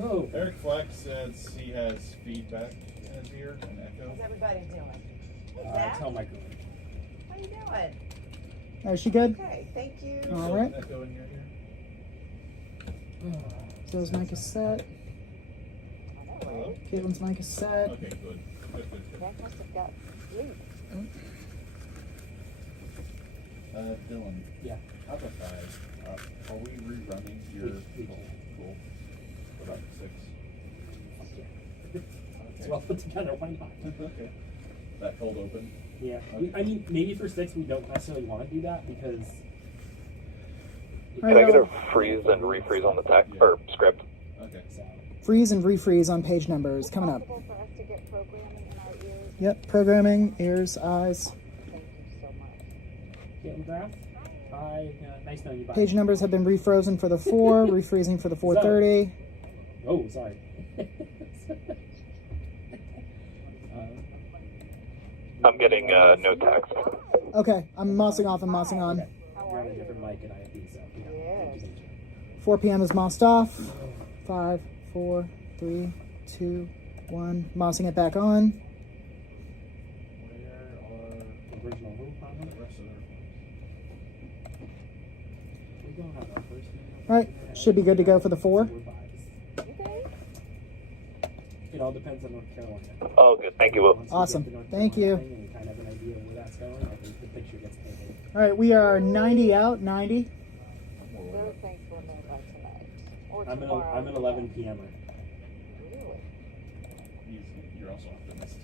Oh. Eric Fleck says he has feedback in his ear and echo. How's everybody doing? Hey, Zach. Tell Michael. How you doing? Is she good? Okay, thank you. All right. Echo in your ear. So his mic is set. Hello? Caitlin's mic is set. Okay, good. Good. Zach must have got sleep. Dylan. Yeah. How about are we rerunning your goal? About 6. It's well put together. Why not? Okay. That cold open. Yeah. Okay. I mean, maybe for 6 we don't necessarily want to do that because. Can I get a freeze and refreeze on the text or script? Okay. So, Freeze and refreeze on page numbers coming up. Possible for us to get programming in our ears? Yep, programming, ears, eyes. Thank you so much. Caitlin Graff. Hi. Nice knowing you. Bye. Page numbers have been refrozen for the 4, refreezing for the 430. Oh, sorry. I'm getting no text. Okay, I'm mossing off and mossing on. How You're are on a you? different mic and I have these, so you know. Yes. 4 p.m. is mossed off. 5, 4, 3, 2, 1. Mossing it back on. Where are Original room problem. the rest of their We don't have our first name. All right, should be good to go for the 4. We're vibes. Okay. It all depends on North Carolina. Oh, good. Thank you, Will. Once we Awesome. get the North Thank Carolina you. thing and we kind of have an idea of where that's going, I think the picture gets painted. All right, we are 90 out, 90. Very thankful to know about tonight. Or I'm tomorrow. an 11 p.m. Really? You're also optimistic.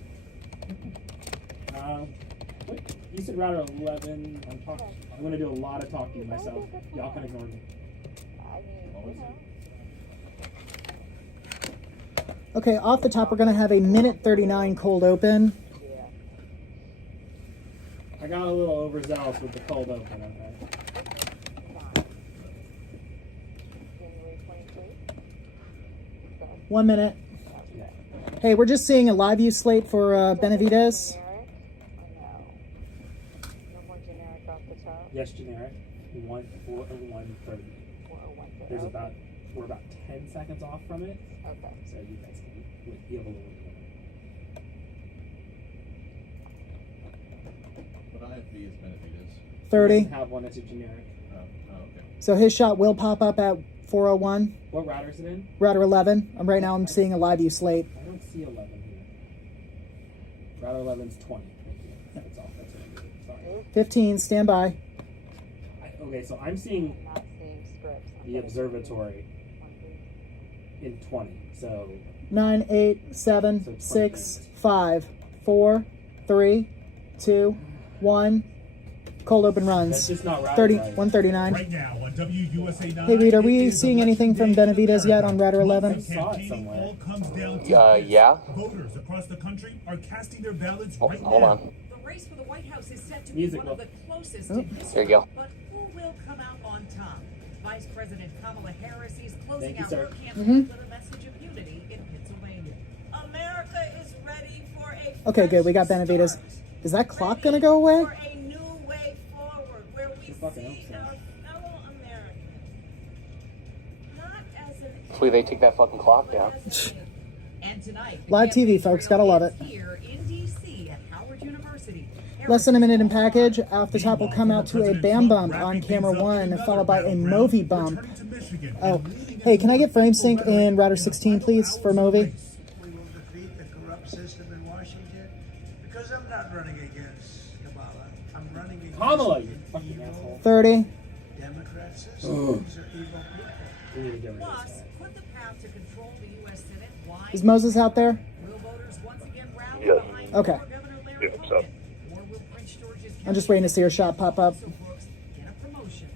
What? You said router 11. I'm going to do a lot of talking to myself. Y'all can ignore me. I mean, you know. Okay, off the top, we're going to have a minute 39 cold open. Yeah. I got a little overzealous with the cold open, okay? Fine. January 23? 1 minute. Yeah. Hey, we're just seeing a live view slate for Benavides. Generic? Or no? No more generic off the top? Yes, generic. 1:30. 401. There's we're about 10 seconds off from it, Okay. so you guys can you have a little bit. But IFB is Benavides. 30. Have one that's a generic. Oh, okay. So his shot will pop up at 401. What router is it in? Router 11. Right now I'm seeing a live view slate. I don't see 11 here. Router 11's 20. Thank you. That's all. That's what I need. Sorry. 15, stand by. Okay, so I'm seeing I'm not seeing scripts. the observatory in 20. So 9, 8, 7, 6, 5, 4, 3, 2, 1. Cold open that's runs. just not router 30, right. 139. Right now on WUSA9. Hey, Reed, are we seeing anything from Benavides yet on router 11? I saw it somewhere. All comes down to Yeah. voters across the country are casting their ballots Oh, right hold now. on. The race for the White House is set to Music, be one of look. the closest Oh, in history. there you go. But who will come out on top? Vice President Kamala Harris is closing Thank you, out sir. her campaign with a message of unity in Pennsylvania. America is ready for a Okay, good. We got fresh Benavides. start. Is that clock Ready going to go away? For a new way forward where we fucking see hope so. our fellow Americans not as an Hopefully they take that fucking clock down. and tonight, the Live TV, campaign folks. trail Gotta love is it. Here in D.C. at Howard University. Less than a minute in package. Off the top will come out to a bam bump on camera 1, followed by a Movi bump. Oh, hey, can I get frame sync in router 16, please, for Movi? We will defeat the corrupt system in Washington because I'm not running against Kamala. I'm running against Kamala, you an fucking evil asshole. 30. Democrat system. These are evil people. We need to get rid of Plus, this. put the path to control the U.S. Senate wide. Is Moses out there? Will voters once again rally Yes. behind Okay. former Governor Larry Yeah, so. Hogan? Or will Prince George's I'm just waiting to see her shot pop up. Council Brooks get a promotion?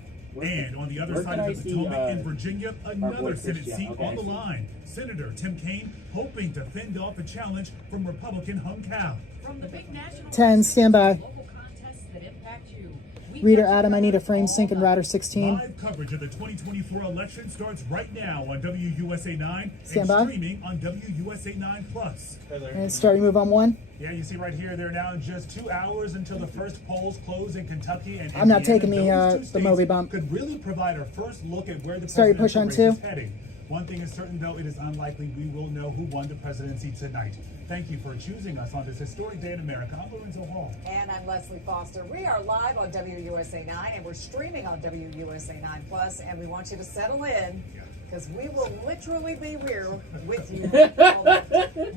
And on the other Where side can I of the see, Potomac in Virginia, another boy Senate Christian? seat Okay, on I the see. line. Senator Tim Kaine hoping to fend off a challenge from Republican Hung Cal. From the big national 10, stand by. local contests that impact you. We Reader got you Adam, I need a covered frame all sync in the router 16. Live coverage of the 2024 election starts right now on WUSA9 Stand and by. streaming on WUSA9 Plus. And starting move on 1. Yeah, you see right here, they're now just 2 hours until the first polls close in Kentucky and I'm not Indiana. taking Those two the Moby states bump. Could really provide our first look at where the Start your push presidential on race 2. is heading. One thing is certain, though, it is unlikely we will know who won the presidency tonight. Thank you for choosing us on this historic day in America. I'm Lorenzo Hall. And I'm Leslie Foster. We are live on WUSA9, and we're streaming on WUSA9 Plus, and we want you to settle in, because we will literally be here with you.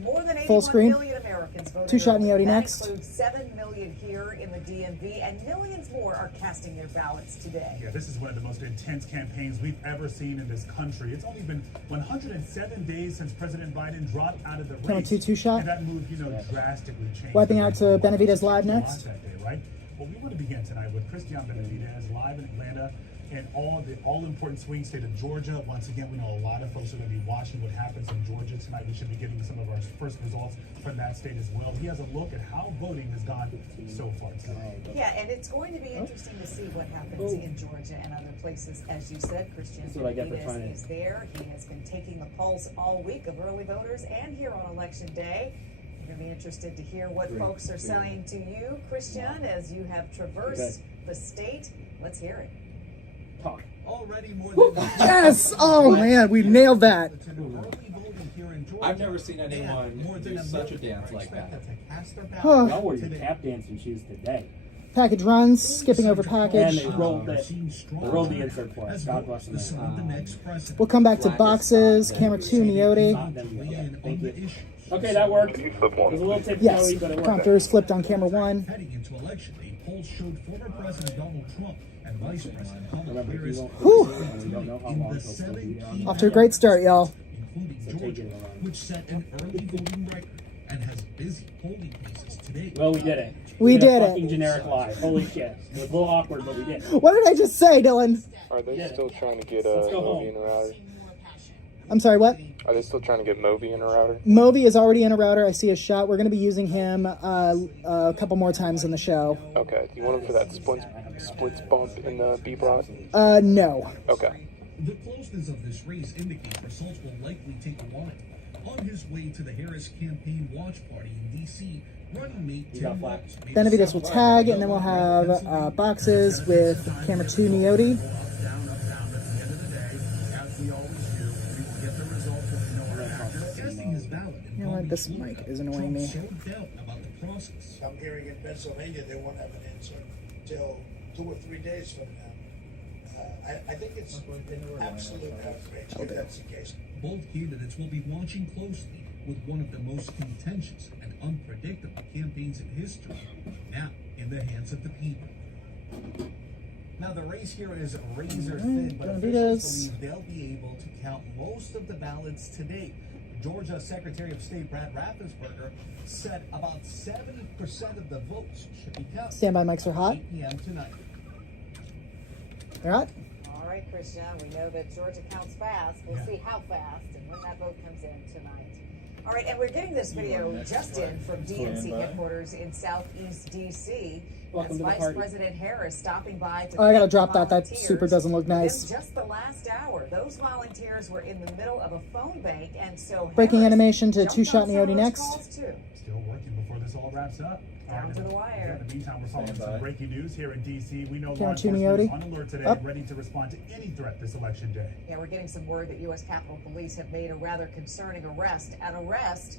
More than 81 million Americans voted. Two Shot early. Niotti That next. includes 7 million here in the DMV, and millions more are casting their ballots today. Yeah, this is one of the most intense campaigns we've ever seen in this country. It's only been 107 days since President Biden dropped out of the race. Two shot. And that move, drastically changed. Wiping out to Benavidez live next. That day, right? Well, we want to begin tonight with Christian Benavidez live in Atlanta and all important swing state of Georgia. Once again, we know a lot of folks are going to be watching what happens in Georgia tonight. We should be getting some of our first results from that state as well. He has a look at how voting has gone so far tonight. Yeah, and it's going to be interesting to see what happens in Georgia and other places. As you said, Christian Benavidez is there. He has been taking the pulse all week of early voters and here on Election Day. We're going to be interested to hear what folks are saying to you, Christian, as you have traversed the state. Let's hear it. Talk. Already more than Yes! Oh man, we nailed that. I've never seen anyone do such a dance like that. Y'all wore your tap dancing shoes today. Package runs, skipping over And package. they rolled it. They rolled the insert for us. God bless them. We'll come back to boxes. Camera 2, Niotti. Thank you. Okay, that worked. It was a little tiptoey, Yes, but it worked. prompters flipped on camera 1. Heading into election day, polls showed former President Donald Trump and Vice President Kamala Remember, if Harris you won't Whew. and we don't know how long it'll still be on. Off to a great start, y'all. including Georgia, which set an early voting record and has busy polling places today. Well, we did it. We did did a it. fucking generic live. Holy shit. It was a little awkward, but we did. What did I just say, Dylan? Are they still trying to get Let's go Movi home. in a router? I'm sorry, what? Are they still trying to get Movi in a router? Movi is already in a router. I see a shot. We're going to be using him a couple more times in the show. Okay. Do you want him for that splits bump in the B plot? No. Okay. The closeness of this race indicates results will likely take a while. On his way to the Harris campaign watch party in D.C., running mate Tim Walz made a Benavidez will tag, and then we'll have boxes with camera 2, Niotti. down at the end of the day, as we always do. We will get the results if we know our actors. Casting his ballot in You know what? This mic is annoying me. Trump showed doubt about the process. I'm hearing in Pennsylvania they won't have an answer till 2 or 3 days from now. I think it's an absolute outrage if that's the case. Both candidates will be watching closely with one of the most contentious and unpredictable campaigns in history now in the hands of the people. Now the race here is razor thin, but officials believe they'll be able to count most of the ballots today. Georgia Secretary of State Brad Raffensperger said about 70% of the votes should be counted. Standby mics are hot. 8 p.m. tonight. They're hot. All right, Christian, we know that Georgia counts fast. We'll see how fast and when that vote comes in tonight. All right, and we're getting this video just in from DNC headquarters in Southeast D.C. That's Vice President Harris stopping by to I gotta drop that. That super doesn't look nice. in just the last hour, those volunteers were in the middle of a phone bank, and so Breaking Harris animation to jumped Two Shot on some of Niotti those next. calls, too. Still working before this all wraps up. Down to the wire. In the meantime, we're following some breaking news here in D.C. We know law Camera 2, enforcement is Niotti. on alert today, Up. ready to respond to any threat this election day. Yeah, we're getting some word that U.S. Capitol Police have made a rather concerning arrest. An arrest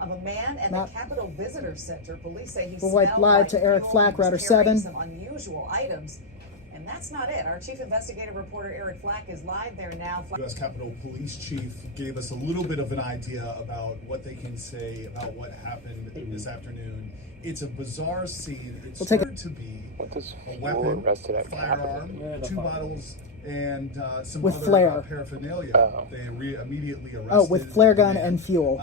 of a man at the Capitol Visitor Center. Police say he We'll wipe smelled live like to Eric fuel. Flack, He was Router carrying 7. some unusual items. And that's not it. Our chief investigative reporter, Eric Flack, is live there now. U.S. Capitol Police Chief gave us a little bit of an idea about what they can say about what happened this afternoon. It's a bizarre scene. It's started to be a weapon, a firearm, 2 bottles, and some With other flare. paraphernalia. They immediately arrested. Oh, with flare gun and fuel.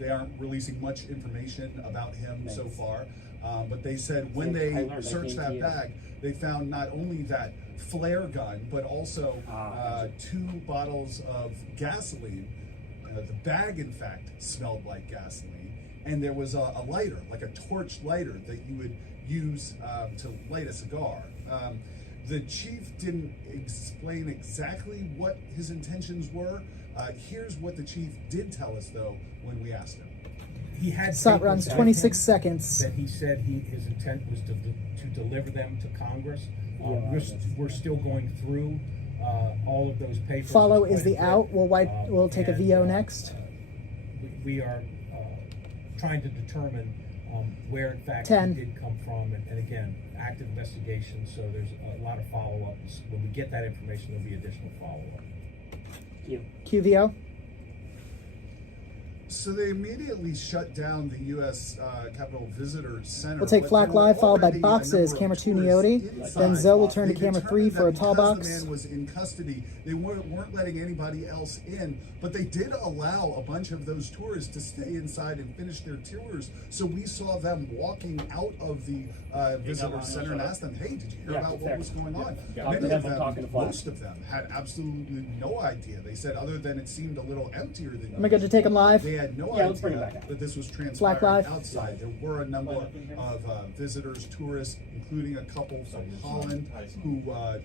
They aren't releasing much information about him so far, but they said when they searched that bag, they found not only that flare gun, but also 2 bottles of gasoline. The bag, in fact, smelled like gasoline. And there was a lighter, like a torch lighter, that you would use to light a cigar. The chief didn't explain exactly what his intentions were. Here's what the chief did tell us, though, when we asked him. He had Shot runs 26 seconds. that he said his intent was to deliver them to Congress. We're still going through all of those papers. Follow is the quite a bit. out. We'll take a And, VO next. We are trying to determine where, in fact, 10. he did come from, and again, active investigation. So there's a lot of follow-ups. When we get that information, there'll be additional follow-up. QVO. So they immediately shut down the U.S. Capitol Visitor Center. We'll take but Flack there were Live, followed by already a boxes. number of Camera 2, tourists Neoti. inside. Then Zoe will turn to They camera 3 determined for a that tall because box. The man was in custody. They weren't letting anybody else in, but they did allow a bunch of those tourists to stay inside and finish their tours. So we saw them walking out of the visitor center and asked them, "Hey, did you hear about what was going on?" Many of them, most of them, had absolutely no idea. They said, other than it seemed a little emptier than. Am I good to take them live? They had no idea that this was Flack transpiring Live. outside. There were a number of visitors, tourists, including a couple from Holland who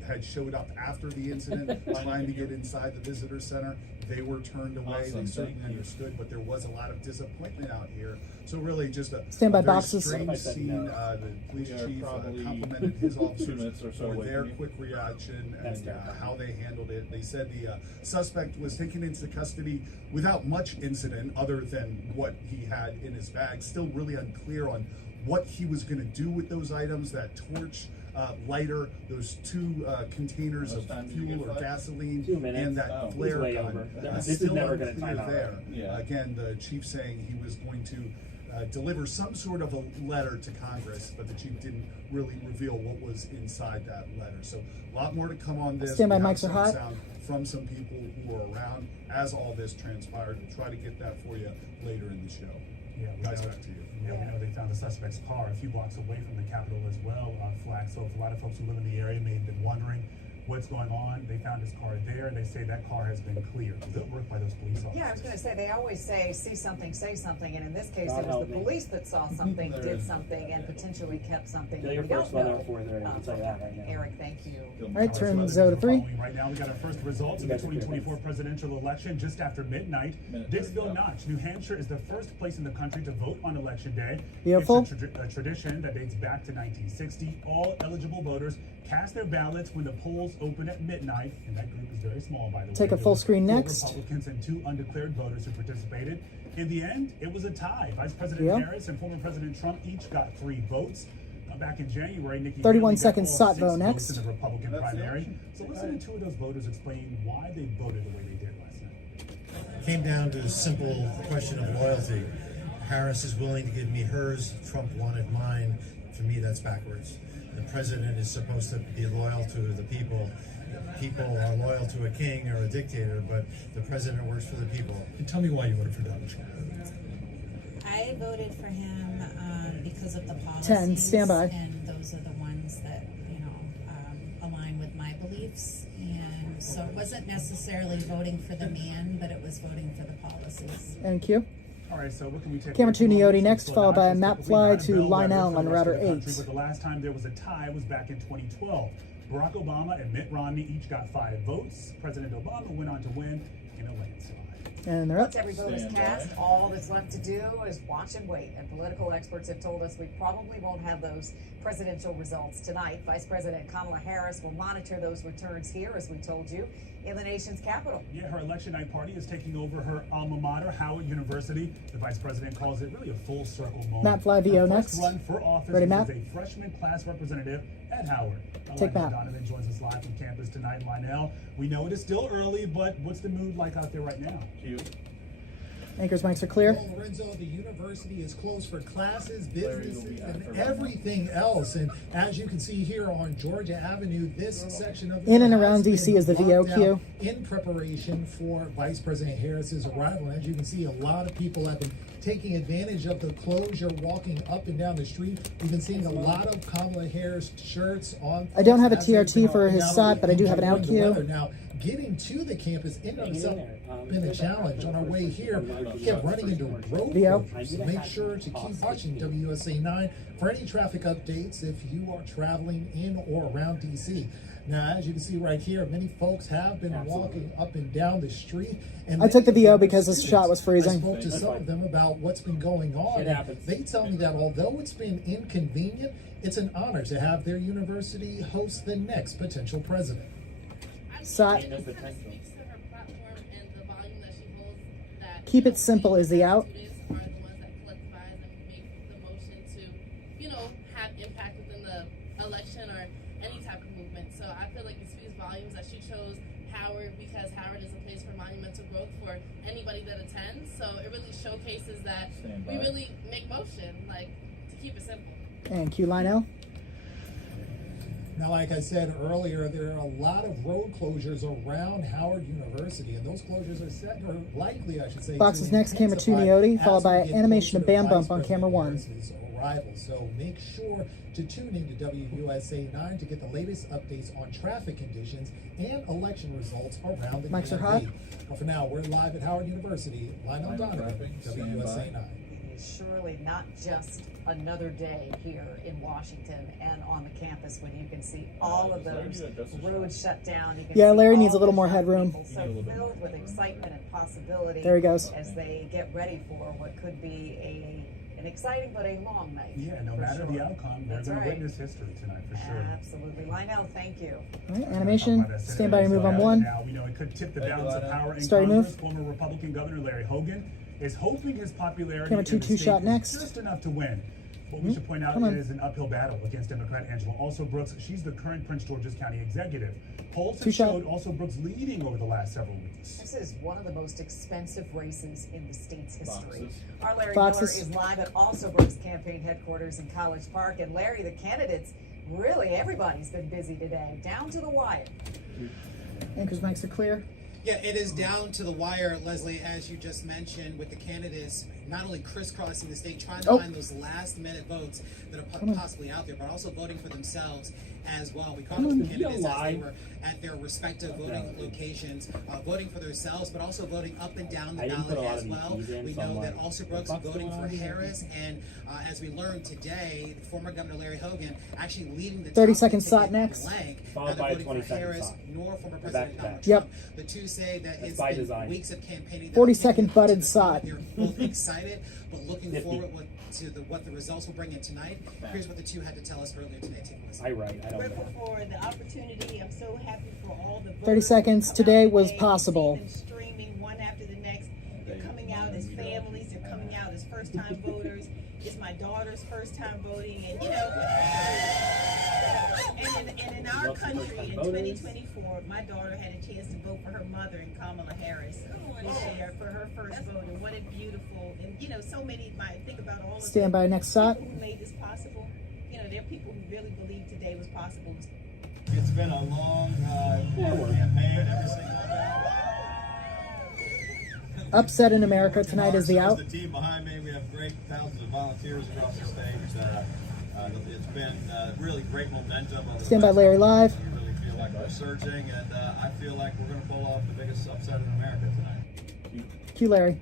had showed up after the incident trying to get inside the visitor center. They were turned away. They certainly understood, but there was a lot of disappointment out here. So really just a Standby very boxes. strange scene. The police chief complimented his officers for their quick reaction and how they handled it. They said the suspect was taken into custody without much incident other than what he had in his bag. Still really unclear on what he was going to do with those items, that torch, lighter, those two containers of fuel or gasoline, and that flare gun. Still unclear there. Again, the chief saying he was going to deliver some sort of a letter to Congress, but the chief didn't really reveal what was inside that letter. So a lot more to come on this. Standby We have mics are some hot. sound from some people who were around as all this transpired. We'll try to get that for you later in the show. Yeah, Guys, back to you. Yeah, we know they found the suspect's car a few blocks away from the Capitol as well, Flag. So if a lot of folks who live in the area may have been wondering what's going on, they found his car there. They say that car has been cleared. Good work by those police officers. Yeah, I was going to say, they always say, see something, say something, and in this case, it was the police that saw something, did something, and potentially kept something that we don't know. Eric, thank you. All right, turn so Zoe to 3. Right now, we got our first results of the 2024 presidential election just after midnight. Dixville Notch, New Hampshire is the first place in the country to vote on Election Day. Beautiful. It's a tradition that dates back to 1960. All eligible voters cast their ballots when the polls open at midnight, and that group is very small, by the way. Take a full screen next. Republicans and 2 undeclared voters who participated. In the end, it was a tie. Vice President Harris and former President Trump each got 3 votes. Back in January, Nikki 31 Haley got seconds, all SOT 6 vote votes next. in the Republican primary. So listen to 2 of those voters explain why they voted the way they did last night. It came down to a simple question of loyalty. Harris is willing to give me hers, Trump wanted mine. For me, that's backwards. The president is supposed to be loyal to the people. People are loyal to a king or a dictator, but the president works for the people. And tell me why you voted for Donald Trump. I voted for him because of the policies. 10, standby. And those are the ones that, align with my beliefs. And so it wasn't necessarily voting for the man, but it was voting for the policies. And Q. All right, so what can we take? Camera 2, Neoti next, followed by a Notch is map typically fly not a to bellwether Lionel for on the rest of router the country, 8. But the last time there was a tie was back in 2012. Barack Obama and Mitt Romney each got 5 votes. President Obama went on to win in a landslide. And they're up. Once every vote is cast, all that's left to do is watch and wait. And political experts have told us we probably won't have those presidential results tonight. Vice President Kamala Harris will monitor those returns here, as we told you, in the nation's capital. Yeah, her election night party is taking over her alma mater, Howard University. The vice president calls it really a full circle moment. Matt Fly VO Her next. first run for office Ready, was Matt? as a freshman class representative at Howard. Take Matt. Donovan joins us live from campus tonight. Lionel, we know it is still early, but what's the mood like out there right now? Anchors mics are clear. Well, Lorenzo, the university is closed for classes, businesses, and everything else. And as you can see here on Georgia Avenue, this section of the In and has around been DC is the VO locked queue. down in preparation for Vice President Harris's arrival. And as you can see, a lot of people have been taking advantage of the closure, walking up and down the street. We've been seeing a lot of Kamala Harris shirts on. I don't have a as they've TRT been for his out SOT, but I do have an enjoying the LQ. weather. Now, getting to the campus in and of itself been a challenge. On our way here, we kept running into road VO. closures. So make sure to keep watching WUSA9 for any traffic updates if you are traveling in or around DC. Now, as you can see right here, many folks have been walking up and down the street. And I took the many VO of them because are this shot was students. I freezing. spoke to some of them about what's been going on. And they tell me that although it's been inconvenient, it's an honor to have their university host the next potential president. Side. No potential. Speaks to her platform and the volume that she holds. That Keep it simple is the out. students are the ones that collectivize and make the motion to, have impact within the election or any type of movement. So I feel like it speaks volumes that she chose Howard because Howard is a place for monumental growth for anybody that attends. So it really showcases that we really make motion, to keep it simple. And Q Lionel. Now, like I said earlier, there are a lot of road closures around Howard University, and those closures are set, or likely, I should say. Boxes next, camera 2 Neoti, followed by animation of Bam Bump on camera 1. Arrival. So make sure to tune into WUSA9 to get the latest updates on traffic conditions and election results around the Mics are hot. But for now, we're live at Howard University. Lionel Donovan, WUSA9. Surely not just another day here in Washington and on the campus when you can see all of those roads shut down. You can Yeah, see Larry all needs a little the more young headroom. people so filled with excitement and possibility. There he goes. As they get ready for what could be an exciting but a long night. Yeah, no matter the outcome, they're going to witness history tonight for sure. Absolutely. Lionel, thank you. All right, animation. Stand by and move on 1. Now, we know it could tip the balance of power in Starting Congress. move. Former Republican Governor Larry Hogan is hoping his popularity Camera in 2, the 2 state shot is next. just enough to win. What we should point out is an uphill battle against Democrat Angela Also Brooks. She's the current Prince George's County executive. Polls have showed Also Brooks leading over the last several weeks. This is one of the most expensive races in the state's history. Boxes. Our Larry Boxes. Miller is live at Also Brooks campaign headquarters in College Park. And Larry, the candidates, really everybody's been busy today, down to the wire. Anchors mics are clear. Yeah, it is down to the wire, Leslie, as you just mentioned, with the candidates not only crisscrossing the state, trying to find those last-minute votes that are possibly out there, but also voting for themselves as well. We caught up with the candidates as they were at their respective voting locations, voting for themselves, but also voting up and down the ballot as well. We know that Also Brooks voting for Harris, and as we learned today, former Governor Larry Hogan actually leading the 30 top seconds ticket slot next. blank, Followed neither by a voting 20 for second Harris slot. nor former Back President to Donald back. Trump. Yep. The two say that That's it's by been design. weeks of campaigning. 40-second butted slot. They're both excited, but looking 50. forward to what the results will bring in tonight. Here's what the two had to tell us earlier today. Take a listen. I write. I don't Grateful know. for the opportunity. I'm so happy for all the 30 seconds. Today was possible. Them streaming one after the next. They're coming out as families. They're coming out as first-time voters. It's my daughter's first time voting, and and in our country in 2024, my daughter had a chance to vote for her mother and Kamala Harris this year for her first vote, and what a beautiful, and so many. Think about all of Stand by next the shot. people who made this possible. There are people who really believe today was possible. It's been a long campaign every single day. Upset in America tonight is the out. The team behind me, we have great thousands of volunteers across the state. It's been really great momentum. Stand by Larry live. We really feel like we're surging, and I feel like we're going to pull off the biggest upset in America tonight. Q Larry.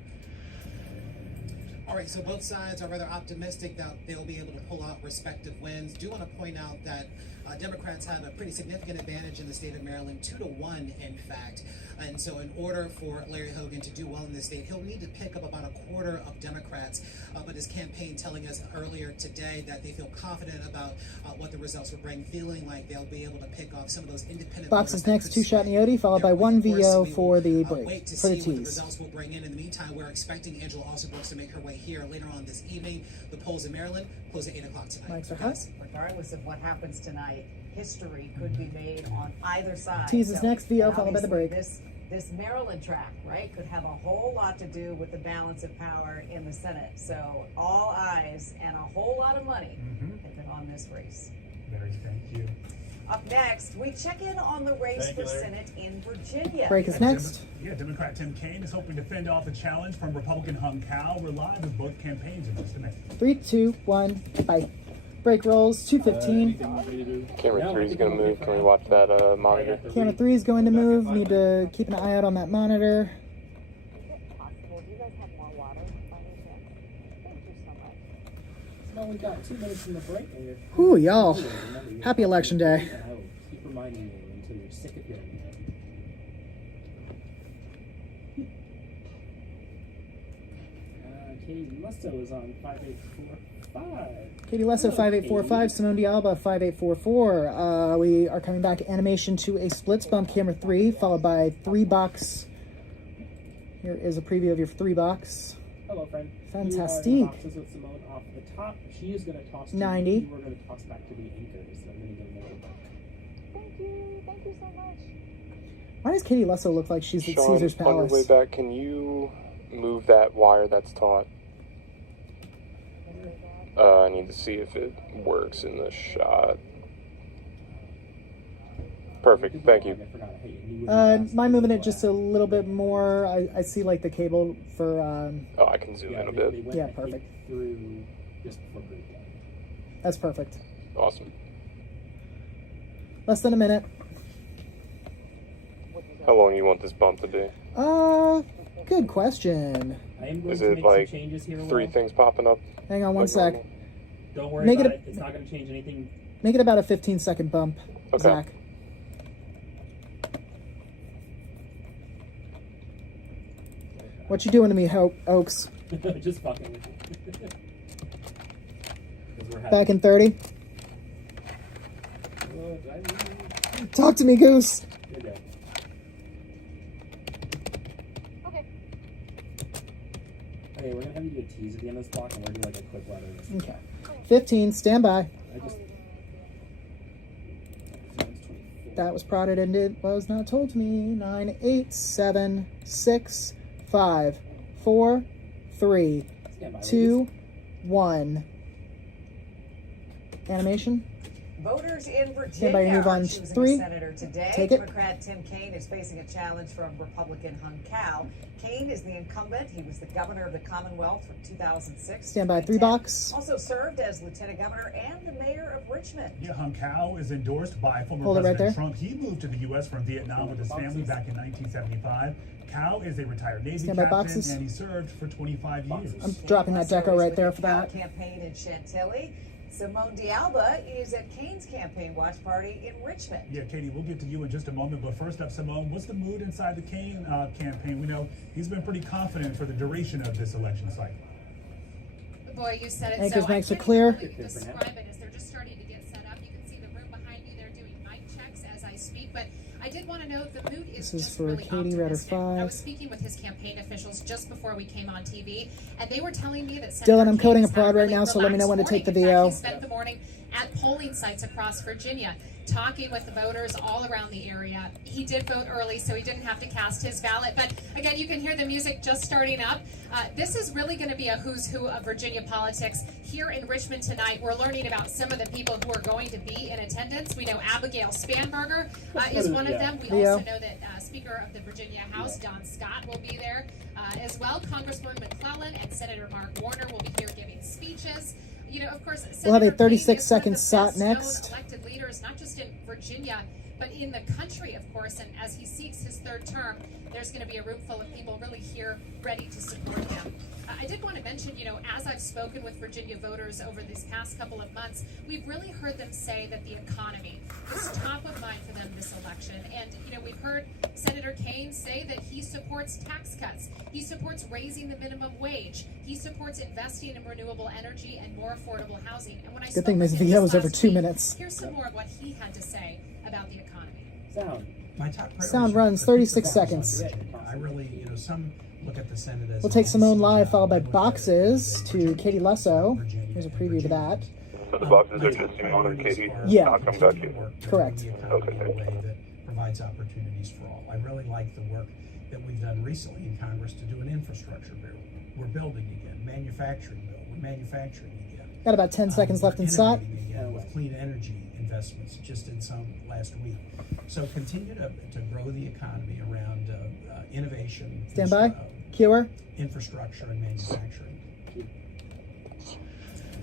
All right, so both sides are rather optimistic that they'll be able to pull out respective wins. Do want to point out that Democrats have a pretty significant advantage in the state of Maryland, 2-1, in fact. And so in order for Larry Hogan to do well in the state, he'll need to pick up about a quarter of Democrats. But his campaign telling us earlier today that they feel confident about what the results will bring, feeling like they'll be able to pick off some of those independent Boxes next, 2 shot Neoti, followed by 1 VO for the break, wait to for the see what the tease. results will bring in. In the meantime, we're expecting Angela Also Brooks to make her way here later on this evening. The polls in Maryland close at 8 o'clock tonight. Mics are hot. Regardless of what happens tonight, history could be made on either side. Tease is next, VO and followed by the break. This Maryland track, right, could have a whole lot to do with the balance of power in the Senate. So all eyes and a whole lot of money have been on this race. Larry, thank you. Up next, we check in on the race Thank you, for Larry. Senate in Virginia. Break is next. Democrat Tim Kaine is hoping to fend off a challenge from Republican Hung Cao. We're live with both campaigns in just a minute. 3, 2, 1, bye. Break rolls, 2:15. Camera 3 is going to move. Can we watch that monitor? Camera 3 is going to move. Need to keep an eye out on that monitor. Possible. Do you guys have more water by any chance? Thank you so much. Well, we got 2 minutes from the break. Ooh, y'all. Happy election day. And I will keep reminding you until you're sick of hearing it. Katie Musto is on 584. Katie Lesso 5845, Simone D'Alba 5844. We are coming back animation to a splits bump, camera 3, followed by 3 box. Here is a preview of your 3 box. Hello, friend. Fantastic. Boxes with Simone off the top. She is going to toss 90. You. We're going to toss back to the anchors. I'm going to give them a Thank you. Thank you so much. Why does Katie Lesso look like she's at Sean, Caesar's on your Palace? way back, can you move that wire that's taut? I need to see if it works in the shot. Perfect, thank you. Mind moving it just a little bit more. I see like the cable for. Oh, I can zoom in a bit. Yeah, perfect. Through just before group. That's perfect. Awesome. Less than a minute. How long do you want this bump to be? Good question. Is it like 3 things popping up? Hang on one like sec. normal? Don't worry Make about it. It's not going to change anything. Make it about a 15-second bump, Okay. Zach. What you doing to me, Oaks? Just fucking with you. 'Cause we're Back in 30. Talk to me, Goose. You're good. Okay. Okay, we're gonna have you do a tease at the end of this block, and we're gonna do like a quick run of this. Okay. 15. Stand by. That was prodded and it was not told to me. 9, 8, 7, 6, 5, 4, 3, 2, 1. Animation. Voters in Stand by, Virginia move on are to choosing 3. a senator today. Take it. Democrat Tim Kaine is facing a challenge from Republican Hung Cao. Kaine is the incumbent. He was the governor of the Commonwealth from 2006. Stand by, 3 2010. box. Also served as lieutenant governor and the mayor of Richmond. Yeah, Hung Cao is endorsed by former Hold it right President there. Trump. He moved to the U.S. from Vietnam with his family back in 1975. Cao is a retired Navy Stand by, captain, boxes. and he served for 25 years. I'm dropping that deco right there for that. Campaign in Chantilly. Simone D'Alba is at Kaine's campaign watch party in Richmond. Yeah, Katie, we'll get to you in just a moment. But first up, Simone, what's the mood inside the Kaine campaign? We know he's been pretty confident for the duration of this election cycle. Boy, you said it Anchors so. makes I it can't clear. even really describe it as they're just starting to get set up. You can see the room behind me. They're doing mic checks as I speak. But I did want to note the mood is This is just for really Katie Redder optimistic. I 5. was speaking with his campaign officials just before we came on TV, and they were telling me that Dylan, I'm Senator coding a Kaine has had prod right really now, so let me know when to take the relaxed morning. In VO. fact, he spent the morning at polling sites across Virginia, talking with the voters all around the area. He did vote early, so he didn't have to cast his ballot. But again, you can hear the music just starting up. This is really going to be a who's who of Virginia politics. Here in Richmond tonight, we're learning about some of the people who are going to be in attendance. We know Abigail Spanberger is one of them. We also know that Speaker of the Virginia House, Don Scott, will be there as well. Congresswoman McClellan and Senator Mark Warner will be here giving speeches. You know, of course, We'll have a Senator Kaine is 36-second one of the SOT best-known next. elected leaders, not just in Virginia, but in the country, of course. And as he seeks his 3rd term, there's going to be a room full of people really here ready to support him. I did want to mention, you know, as I've spoken with Virginia voters over these past couple of months, we've really heard them say that the economy is top of mind for them this election. And, you know, we've heard Senator Kaine say that he supports tax cuts. He supports raising the minimum wage. He supports investing in renewable energy and more affordable housing. And when I Good thing this spoke with him video is over last 2 week, minutes. Here's some more of what he had to say about the economy. My top priority Sound is runs the 36 performance seconds. of the budget. I really, you know, some look at the Senate as We'll take Simone live, followed by boxes to Katie Lesso. Here's a preview to that. So the boxes are just Simone and Katie? Yeah. Not come back here. Correct. Okay. In a way that provides opportunities for all. I really like the work that we've done recently in Congress to do an infrastructure bill. We're building again. Manufacturing bill. We're manufacturing again. Got about 10 seconds left in SOT. Again with clean energy investments. Just did some last week. So continue to grow the economy around innovation. Stand by. Cure. Infrastructure and manufacturing.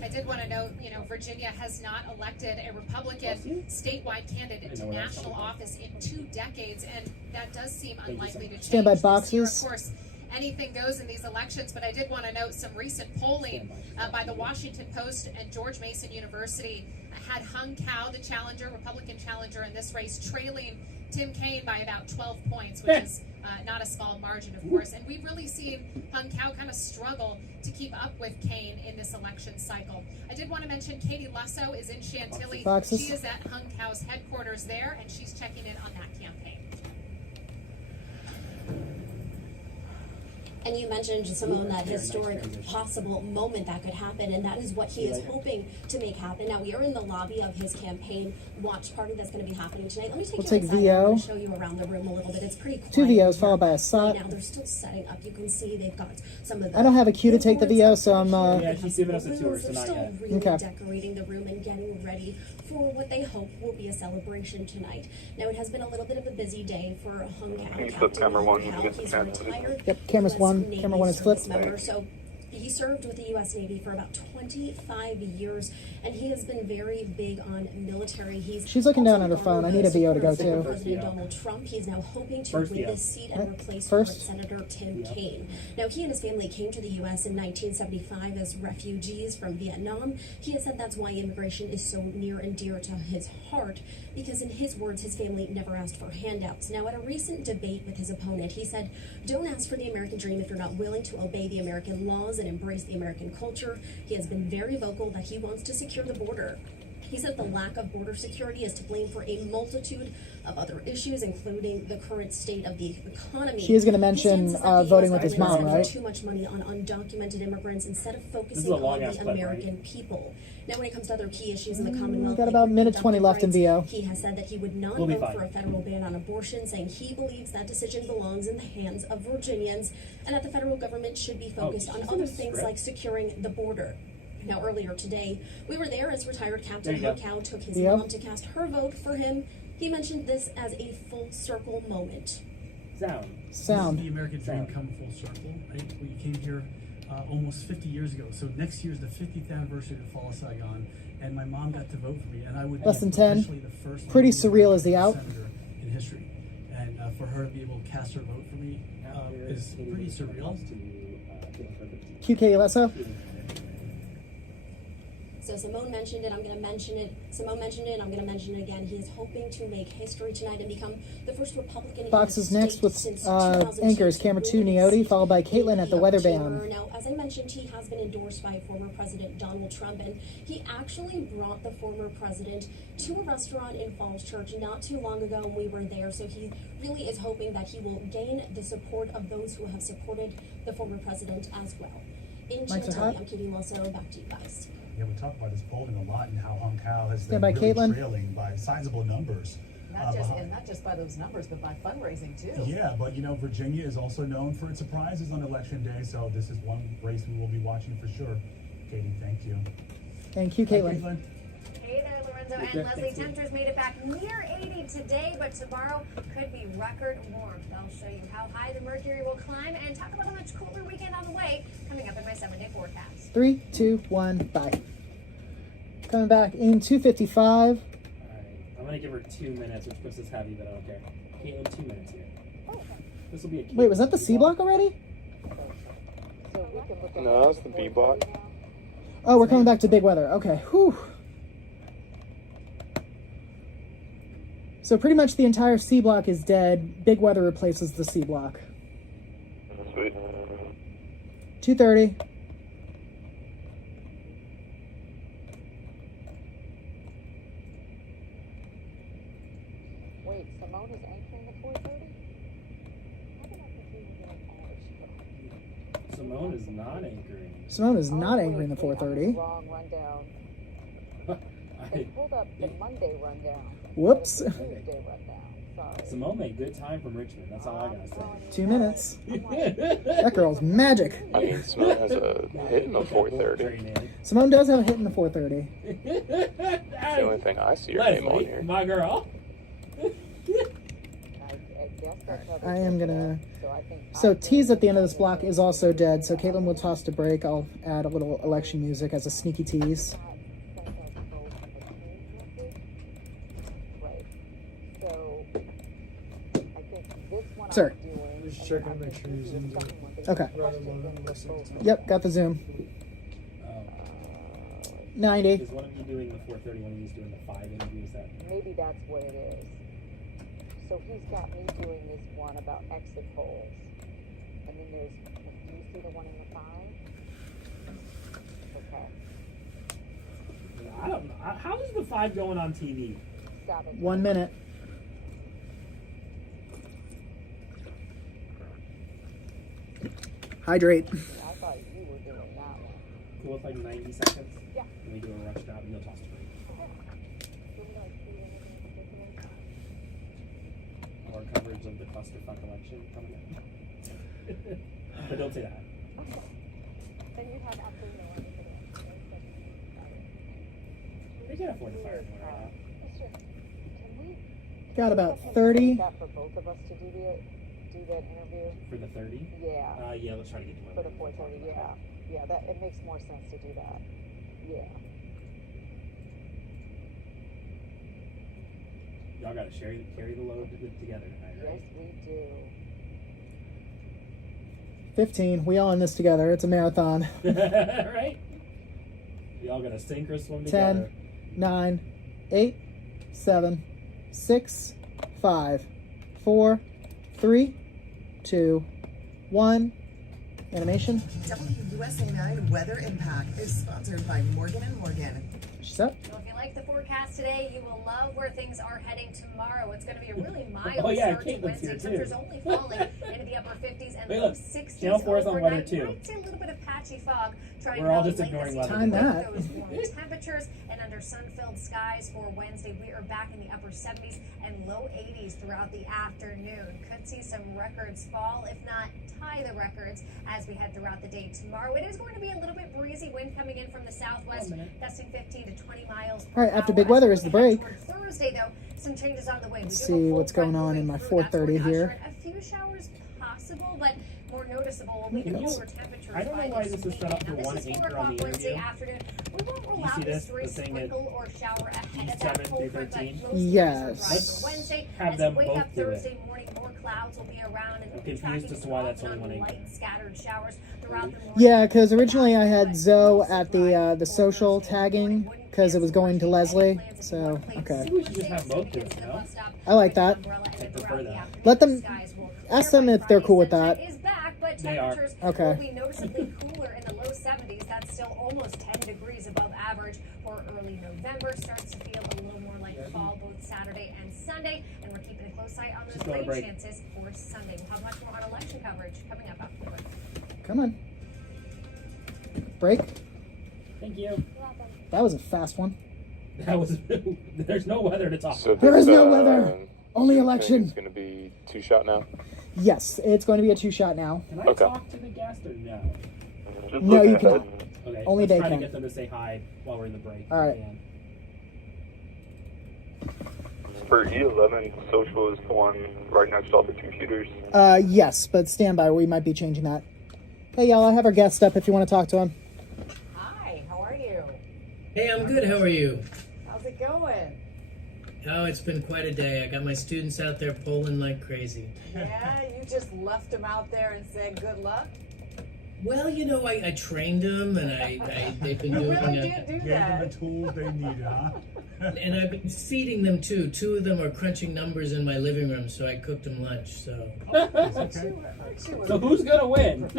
I did want to note, you know, Virginia has not elected a Republican statewide candidate to national office in 2 decades, and that does seem unlikely to change Stand by this year, boxes. of course. anything goes in these elections, but I did want to note some recent polling by the Washington Post and George Mason University had Hung Cao, the challenger, Republican challenger in this race, trailing Tim Kaine by about 12 points, which is not a small margin, of course. And we've really seen Hung Cao kind of struggle to keep up with Kaine in this election cycle. I did want to mention Katie Lusso is in Chantilly. Boxes. She is at Hung Cao's headquarters there, and she's checking in on that campaign. And you mentioned, Simone, that historic possible moment that could happen, and that is what he is hoping to make happen. Now, we are in the lobby of his campaign watch party that's going to be happening tonight. Let me take you inside. I'm going to show you around the room a little bit. It's pretty quiet. 2 VOs followed by a SOT. Right now, they're still setting up. You can see they've got some of the... I don't have a cue to take the VO, so I'm... Yeah, she's giving us a tour, so They're not still yet. really Okay. decorating the room and getting ready for what they hope will be a celebration tonight. Now, it has been a little bit of a busy day for Hung Cao. Flip camera one when you get He's the retired. Yep, camera's one. Camera one is flipped. Member. So he served with the U.S. Navy for about 25 years, and he has been very big on military. She's looking down at her phone. I need a VO to go too. President Donald Trump. He is now hoping to win this seat and replace Senator Tim Kaine. Now, he and his family came to the U.S. in 1975 as refugees from Vietnam. He has said that's why immigration is so near and dear to his heart, because in his words, his family never asked for handouts. Now, at a recent debate with his opponent, he said, "Don't ask for the American dream if you're not willing to obey the American laws and embrace the American culture." He has been very vocal that he wants to secure the border. He said the lack of border security is to blame for a multitude of other issues, including the current state of the economy. She is going to mention voting with his mom, right? Too much money on undocumented immigrants instead of focusing on the American people. Now, when it comes to other key issues in the Commonwealth, Got about minute 20 left in VO. he has said that he would not We'll be vote fine. for a federal ban on abortion, saying he believes that decision belongs in the hands of Virginians and that the federal government should be focused on other things like securing the border. Now, earlier today, we were there as retired Captain Hung Cao took his mom to cast her vote for him. He mentioned this as a full circle moment. Sound. The American dream come full circle. We came here almost 50 years ago. So next year is the 50th anniversary of the fall of Saigon, and my mom got to vote for me, and I would Less be than 10. officially the first Pretty surreal as the out. senator in history. And for her to be able to cast her vote for me is pretty surreal. QK Alesso. So Simone mentioned it, I'm going to mention it. Simone mentioned it, I'm going to mention it again. He is hoping to make history tonight and become the first Republican Boxes in the next state with since 2002 anchors. Camera 2, Neoti, followed by Caitlin at the weather band. Now, as I mentioned, he has been endorsed by former President Donald Trump, and he actually brought the former president to a restaurant in Falls Church not too long ago, and we were there. So he really is hoping that he will gain the support of those who have supported the former president as well. In Chantilly, I'm Katie Lusso. Back to you guys. Yeah, we talk about this polling a lot and how Hung Cao has Stand been by, really Caitlin. trailing by sizable numbers. Not just by those numbers, but by fundraising too. Yeah, but you know, Virginia is also known for its surprises on election day, so this is one race we will be watching for sure. Katie, thank you. Thank you, Caitlin. Hey there, Lorenzo and Leslie. Temperatures made it back near 80 today, but tomorrow could be record warm. They'll show you how high the mercury will climb and talk about a much cooler weekend on the way coming up in my 7-day forecast. 3, 2, 1, bye. Coming back in 2:55. I'm gonna give her 2 minutes, which puts us heavy, but I don't care. Caitlin, 2 minutes here. This will be a Wait, was that the C block already? No, that was the B block. Oh, we're coming back to big weather. Okay. Whew. So pretty much the entire C block is dead. Big weather replaces the C block. Sweet. 2:30. Wait, Simone is anchoring the 4:30? Simone is not anchoring. Simone is not anchoring the 4:30. Wrong rundown. They pulled up the Monday rundown. Whoops. The Tuesday rundown. Sorry. Simone made good time from Richmond. That's all I gotta say. 2 minutes. That girl's magic. I mean, Simone has a hit in the 4:30. Simone does have a hit in the 4:30. The only thing I see your name on here. My girl. I am gonna. So tease at the end of this block is also dead. So Caitlin will toss to break. I'll add a little election music as a sneaky tease. So I think this one Sir. I'm doing Just checking to make sure you zoomed in. Okay. Right on the Yep, got the zoom. 90. Is one of you doing the 4:30 when he's doing the 5 interview? Is that? Maybe that's what it is. So he's got me doing this one about exit polls. And then there's, do you see the one in the 5? Okay. I don't know. How is the 5 going on TV? 7. 1 minute. Hydrate. I thought you were doing that one. Cool with like 90 seconds? Yeah. And we do a rush job and you'll toss to me. Our coverage of the clusterfuck election coming up. But don't say that. And you'd have absolutely no idea. We can afford to fire one right now. Can we Got about 30. that for both of us to do that interview? For the 30? Yeah. Yeah, let's try to get to For the 4:30, yeah. Yeah, that it makes more sense to do that. Yeah. Y'all gotta carry the load together tonight, right? Yes, we do. 15. We all in this together. It's a marathon. Right? Y'all gotta sink or swim 10, together. 9, 8, 7, 6, 5, 4, 3, 2, 1. Animation. WUSA9 Weather Impact is sponsored by Morgan & Morgan. She's up. So if you like the forecast today, you will love where things are heading tomorrow. It's going to be a really mild Oh, yeah, start to Caitlin's Wednesday. here, too. Temperatures only falling into the upper 50s and Wait, low look. 60s Channel 4 is on weather, overnight. too. Might see a little bit of patchy fog trying We're all to just late ignoring this weather. evening Time with that. those warm temperatures and under sun-filled skies for Wednesday. We are back in the upper 70s and low 80s throughout the afternoon. Could see some records fall, if not tie the records as we head throughout the day tomorrow. It is going to be a little bit breezy, wind coming in from the southwest, gusting 15 to 20 miles per All right, after hour. big weather As is we the head break. toward Thursday, though, some changes on the way. Let's We do have a see cold what's going front on in moving my through. That's going 4:30 to here. usher in a few showers possible, but more noticeable will be the Yes. cooler temperatures. I don't know by why this this is set up weekend. for Now, one this is 4 anchor on o'clock the Wednesday interview. afternoon. We won't rule You out see a this? stray The thing at sprinkle or shower ahead of 7 that cold through front, but 13? most Yes. areas are dry for Wednesday. have As them we wake both up do it. Thursday morning, more clouds will be around and I'm we'll be confused tracking as to why that's off only on one light anchor. scattered showers throughout the morning. Yeah, because originally I had Zoe at the social tagging because it was going to Leslie. So, okay. Maybe we should just have both do it, no? I like that. I prefer that. Let them, ask them if they're cool with that. Is back, but They are. temperatures Okay. will be noticeably cooler in the low 70s. That's still almost 10 degrees above average for early November. Starts to feel a little more like fall both Saturday and Sunday, and we're keeping a close eye on those Just go to rain break. chances for Sunday. We'll have much more on election coverage coming up after the break. Come on. Break. Thank you. That was a fast one. That was. There's no weather to talk So about. There is no weather. Only election. It's going to be 2-shot now. Yes, it's going to be a 2-shot now. Can I Okay. talk to the guest or no? No, you cannot. Okay. Only let's they try can. to get them to say hi while we're in the break. All right. For E11, social is the one right next to all the computers. Yes, but stand by. We might be changing that. Hey, y'all, I have our guest up if you want to talk to him. Hi, how are you? Hey, I'm good. How are you? How's it going? Oh, it's been quite a day. I got my students out there polling like crazy. Yeah, you just left them out there and said good luck? Well, you know, I trained them, and they've been doing really it. did do Gave them the tools they needed, huh? And I've been feeding them too. 2 of them are crunching numbers in my living room, so I cooked them lunch. So. So who's gonna win?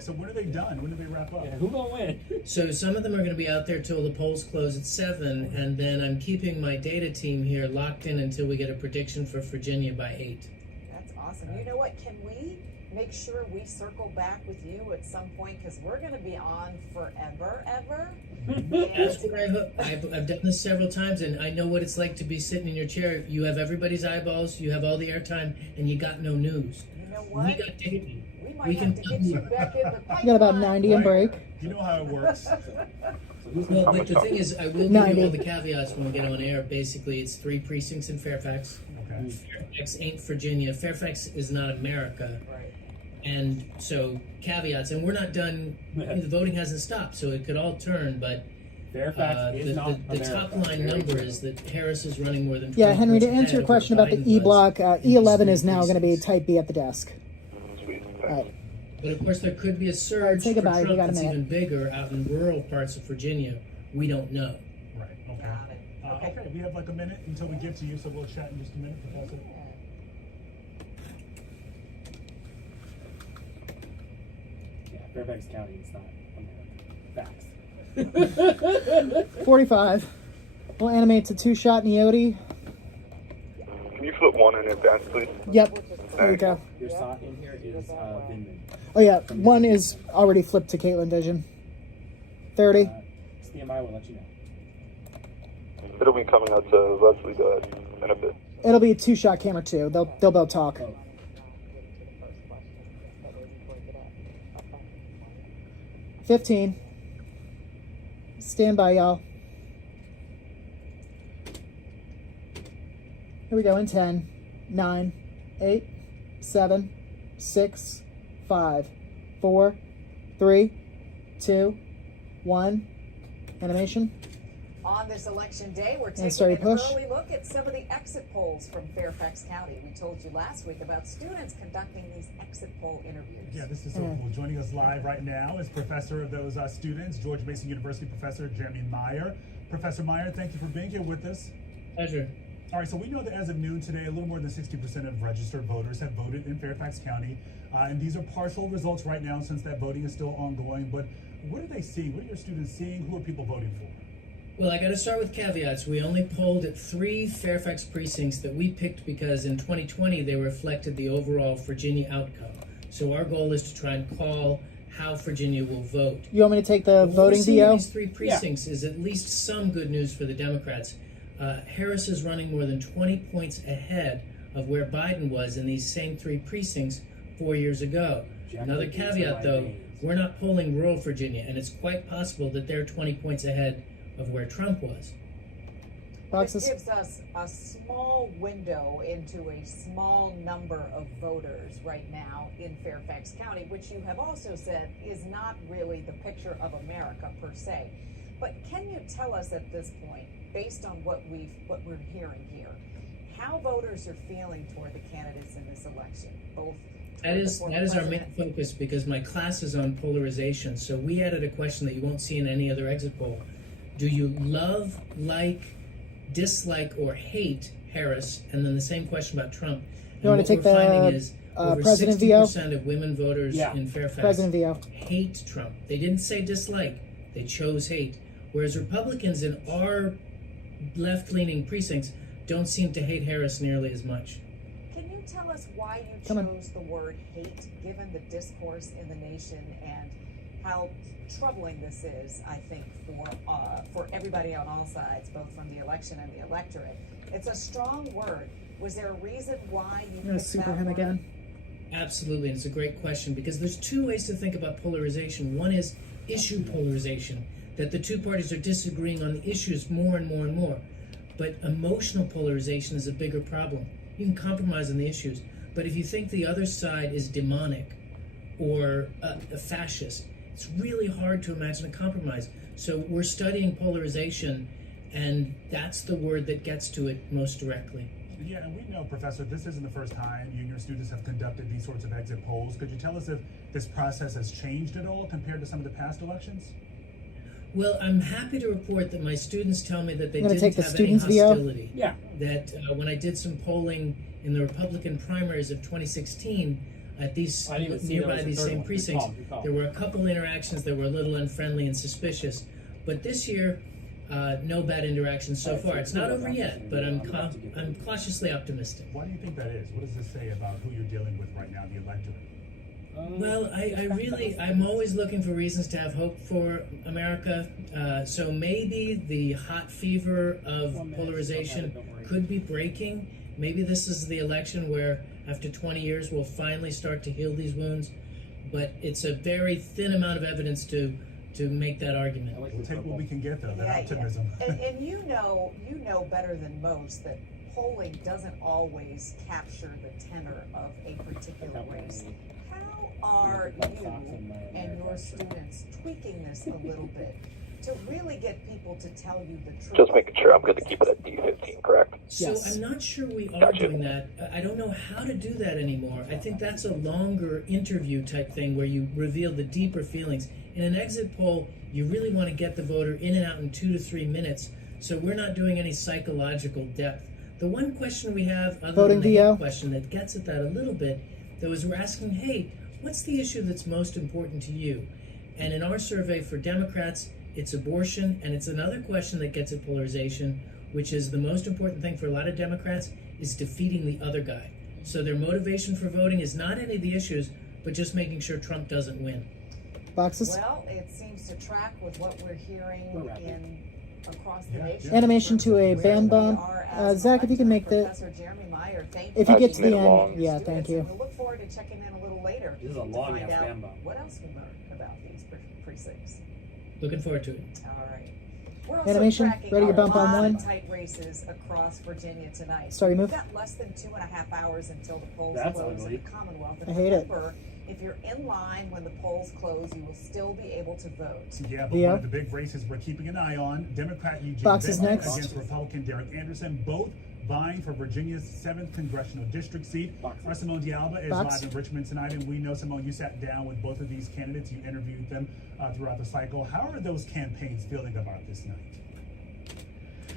So when are they done? When do they wrap up? Yeah, who gonna win? So some of them are going to be out there till the polls close at 7, and then I'm keeping my data team here locked in until we get a prediction for Virginia by 8. That's awesome. You know what? Can we make sure we circle back with you at some point? Because we're going to be on forever, ever. That's what I hope. I've done this several times, and I know what it's like to be sitting in your chair. You have everybody's eyeballs, you have all the airtime, and you got no news. You know what? We got data. We might have to get you back in the pipeline. You got about 90 in break. You know how it works. Well, but the thing is, I will give you all the caveats when we get on air. Basically, it's 3 precincts in Fairfax. Okay. Fairfax ain't Virginia. Fairfax is not America. Right. And so, caveats. And we're not done. The voting hasn't stopped, so it could all turn. But Fairfax is not the top line number is that Harris is running more than 20 Yeah, Henry, to points answer your ahead question of about the Biden was E block, in E11 these is now 3 going to be precincts. type B at the desk. right. But of course, there could be a surge take for a bite. Trump We got a that's minute. even bigger out in rural parts of Virginia. We don't know. Right. Okay. Okay. We have like a minute until we get to you, so we'll chat in just a minute, Professor. Yeah, Fairfax County is not America. Facts. 45. We'll animate to 2-shot Neoti. Can you flip one in advance, please? Yep. There we go. Your shot in here is Vindman. Oh yeah, one is already flipped to Caitlin Vision. 30. CMI will let you know. It'll be coming out to Leslie in a bit. It'll be 2-shot camera 2. They'll both talk. 15. Stand by, y'all. Here we go in 10, 9, 8, 7, 6, 5, 4, 3, 2, 1. Animation. On this election day, we're And taking an push. early look at some of the exit polls from Fairfax County. We told you last week about students conducting these exit poll interviews. Yeah, this is so cool. Joining us live right now is professor of those students, George Mason University professor Jeremy Meyer. Professor Meyer, thank you for being here with us. Pleasure. All right, so we know that as of noon today, a little more than 60% of registered voters have voted in Fairfax County. And these are partial results right now since that voting is still ongoing. But what are they seeing? What are your students seeing? Who are people voting for? Well, I got to start with caveats. We only polled at 3 Fairfax precincts that we picked because in 2020 they reflected the overall Virginia outcome. So our goal is to try and call how Virginia will vote. You want me to take the voting VO? These 3 precincts is at least some good news for the Democrats. Harris is running more than 20 points ahead of where Biden was in these same 3 precincts 4 years ago. Another caveat, though, we're not polling rural Virginia, and it's quite possible that they're 20 points ahead of where Trump was. This gives us a small window into a small number of voters right now in Fairfax County, which you have also said is not really the picture of America per se. But can you tell us at this point, based on what we're hearing here, how voters are feeling toward the candidates in this election, both? That is our main focus because my class is on polarization. So we added a question that you won't see in any other exit poll. Do you love, like, dislike, or hate Harris? And then the same question about Trump. You want to take the over President VO? 60% of women voters in Fairfax President VO. hate Trump. They didn't say dislike. They chose hate. Whereas Republicans in our left-leaning precincts don't seem to hate Harris nearly as much. Can you tell us why you chose the word hate, given the discourse in the nation and how troubling this is, I think, for everybody on all sides, both from the election and the electorate? It's a strong word. Was there a reason why you I'm going to super him again. Absolutely, and it's a great question because there's 2 ways to think about polarization. One is issue polarization, that the 2 parties are disagreeing on the issues more and more and more. But emotional polarization is a bigger problem. You can compromise on the issues, but if you think the other side is demonic or a fascist, it's really hard to imagine a compromise. So we're studying polarization, and that's the word that gets to it most directly. Yeah, and we know, Professor, this isn't the first time you and your students have conducted these sorts of exit polls. Could you tell us if this process has changed at all compared to some of the past elections? Well, I'm happy to report that my students tell me that they I'm gonna didn't take the have any students VO? hostility. Yeah. That when I did some polling in the Republican primaries of 2016 at these nearby these same precincts, there were a couple interactions that were a little unfriendly and suspicious. But this year, no bad interactions so far. It's not over yet, but I'm cautiously optimistic. Why do you think that is? What does this say about who you're dealing with right now, the electorate? Well, I'm always looking for reasons to have hope for America. So maybe the hot fever of polarization could be breaking. Maybe this is the election where after 20 years we'll finally start to heal these wounds. But it's a very thin amount of evidence to make that argument. We'll take what we can get, though, that optimism. And you know better than most that polling doesn't always capture the tenor of a particular race. How are you and your students tweaking this a little bit to really get people to tell you the truth. Just making sure I'm good to keep it at D15, correct? So I'm not sure we are doing that. I don't know how to do that anymore. I think that's a longer interview type thing where you reveal the deeper feelings. In an exit poll, you really want to get the voter in and out in 2 to 3 minutes. So we're not doing any psychological depth. The one question we have, other Voting than the VO. question that gets at that a little bit, though, is we're asking, hey, what's the issue that's most important to you? And in our survey for Democrats, it's abortion, and it's another question that gets at polarization, which is the most important thing for a lot of Democrats is defeating the other guy. So their motivation for voting is not any of the issues, but just making sure Trump doesn't win. Boxes. Well, it seems to track with what we're hearing across the nation. Animation to a band bump. Zach, if you can make the. Professor Jeremy Meyer, thank If you you. get to the end, yeah, thank you. We'll look forward to checking in a little later This is a to long find ass out band bump. what else we learned about these precincts. Looking forward to it. All right. We're also Animation, tracking ready to a bump on lot of one. tight races across Virginia tonight. Sorry, move. We've got less than 2.5 hours until the polls That's close ugly. in the Commonwealth. I hate it. Remember, if you're in line when the polls close, you will still be able to vote. Yeah, but Theo? one of the big races we're keeping an eye on, Democrat Eugene Boxes Benton next. against Republican Derek Anderson, both vying for Virginia's 7th congressional district seat. Our Simone D'Alba is Box. live in Richmond tonight, and we know, Simone, you sat down with both of these candidates. You interviewed them throughout the cycle. How are those campaigns feeling about this night?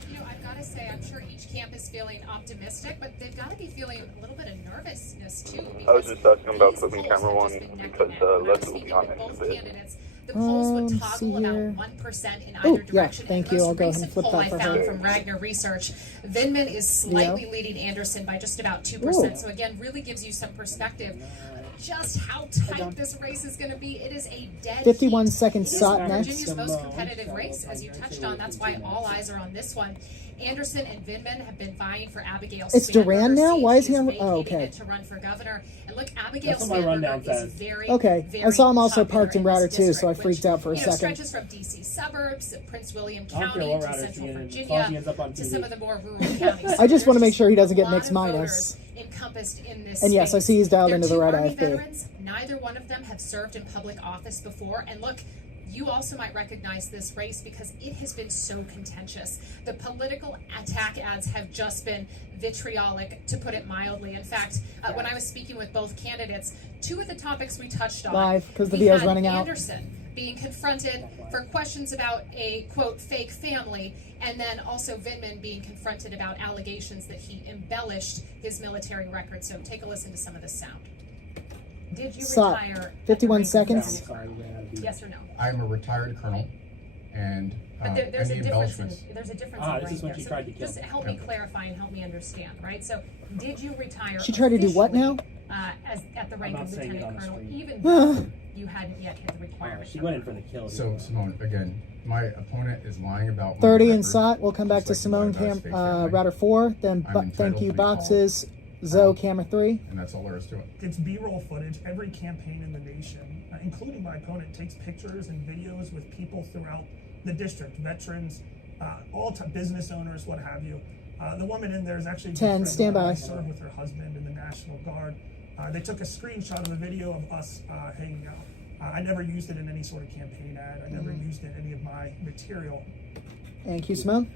You know, I've got to say, I'm sure each camp is feeling optimistic, but they've got to be feeling a little bit of nervousness too. I was just asking about these flipping polls camera have one just been neck because and neck. When I was Leslie will be speaking on with it in a both bit. candidates, the polls would see toggle here. about 1% in Oh, either yeah, direction. thank And you. the I'll most go ahead and recent flip poll that I for found her. from Ragnar Research, Vindman is slightly leading Anderson by just about 2%. Ooh. So again, really gives you some perspective. Just how tight this race is going to be. It is a dead 51 heat. seconds It is shot next. Virginia's most competitive race, as you touched on. That's why all eyes are on this one. Anderson and Vindman have been vying for Abigail It's Duran Spanberger's now? seat. Why is he She's on? vacating Oh, okay. it to run for governor. And look, Abigail That's what my rundown Spanberger is says. very, Okay, very I saw him also popular parked in this Router too, so I district, freaked out for a which, you know, second. stretches from D.C. suburbs, Prince William I don't care County what to route Central she is, as long as she Virginia ends up on to TV. some of the more rural counties. I just want to There's make sure he doesn't a get lot mixed of minus. voters encompassed in this And yes, I space. see he's dialed They're into the two red Army IFB. veterans. Neither one of them have served in public office before. And look, you also might recognize this race because it has been so contentious. The political attack ads have just been vitriolic, to put it mildly. In fact, when I was speaking with both candidates, two of the topics we touched on, Live, 'cause the we VO's had running out. Anderson being confronted for questions about a, quote, fake family, and then also Vindman being confronted about allegations that he embellished his military record. So take a listen to some of this sound. Did you Stop. retire? 51 seconds. Yes or no? I'm a retired colonel, and But there's a any difference in embellishments. there's a difference Ah, in this is rank when she there. tried to So kill just me. help me clarify and help me understand, right? So did you retire? She tried to do what now? As at the rank not of saying it on lieutenant the colonel, screen. even though you hadn't yet hit the requirement. She went in for the kill. So, Simone, again, my opponent is lying about my 30 in record, SOT. We'll come back just to like Simone he lied about his fake family. Router 4. Then I'm thank entitled you to be called. boxes. Zoe camera 3. And that's all there is to it. It's B-roll footage. Every campaign in the nation, including my opponent, takes pictures and videos with people throughout the district, veterans, business owners, what have you. The woman in there is actually a good 10, friend of stand mine. by. I served with her husband in the National Guard. They took a screenshot of the video of us hanging out. I never used it in any sort of campaign ad. I never used it in any of my material. Thank you, Simone.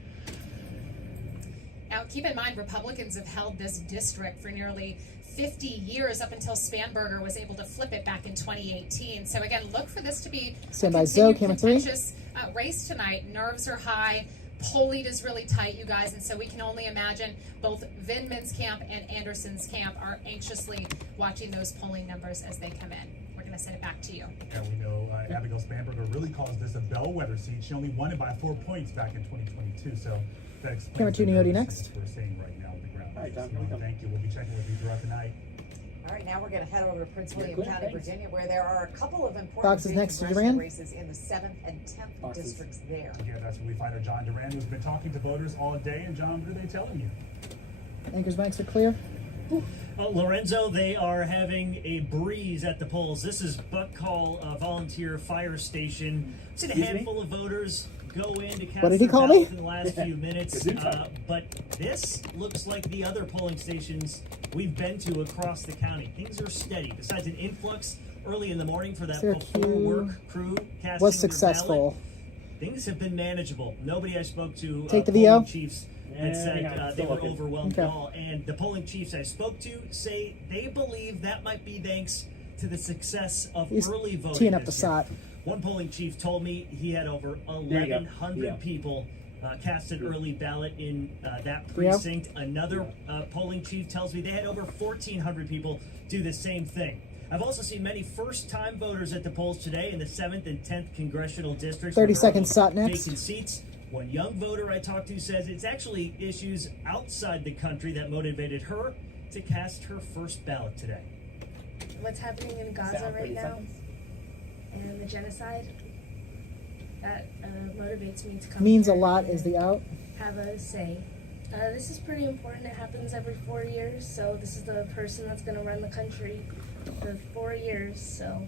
Now, keep in mind, Republicans have held this district for nearly 50 years up until Spanberger was able to flip it back in 2018. So again, look for this to be Stand a by, Zoe, continued camera 3. contentious race tonight. Nerves are high. Polling is really tight, you guys, and so we can only imagine both Vindman's camp and Anderson's camp are anxiously watching those polling numbers as they come in. We're going to send it back to you. And we know Abigail Spanberger really calls this a bellwether seat. She only won it by 4 points back in 2022, so that explains Camera 2, the Neody nervousness next. we're seeing right now on the ground. All right, Tom, Simone, thank you. We'll be checking with you throughout the night. All right, now we're going to head over to Prince William Good, County, thanks. Virginia, where there are a couple of important Boxes big next to congressional Duran. races in the 7th and 10th Boxes. districts there. Yeah, that's where we find our John Duran, who's been talking to voters all day. And John, what are they telling you? Anchors banks are clear. Lorenzo, they are having a breeze at the polls. This is Buck Hall Volunteer Fire Station. I've seen a Excuse me? handful of voters go in to cast What did he their call me? ballot in the last few minutes. Good time. But this looks like the other polling stations we've been to across the county. Things are steady. Besides an influx early in the morning for that Syracuse before work crew casting was their successful. ballot, things have been manageable. Nobody I spoke to, Take the polling VO? chiefs, had said they were overwhelmed Okay. at all. And the polling chiefs I spoke to say they believe that might be thanks to the success of He's early voting. teeing up the this year. SOT. One polling chief told me he had over 1,100 people cast an early ballot in that precinct. Another polling chief tells me they had over 1,400 people do the same thing. I've also seen many first-time voters at the polls today in the 7th and 10th congressional districts. 30 where there are seconds, SOT next. Vacant seats. One young voter I talked to says it's actually issues outside the country that motivated her to cast her first ballot today. What's happening in Gaza right now and the genocide, that motivates me to come Means a here lot and is the out. have a say. This is pretty important. It happens every 4 years, so this is the person that's going to run the country for 4 years, so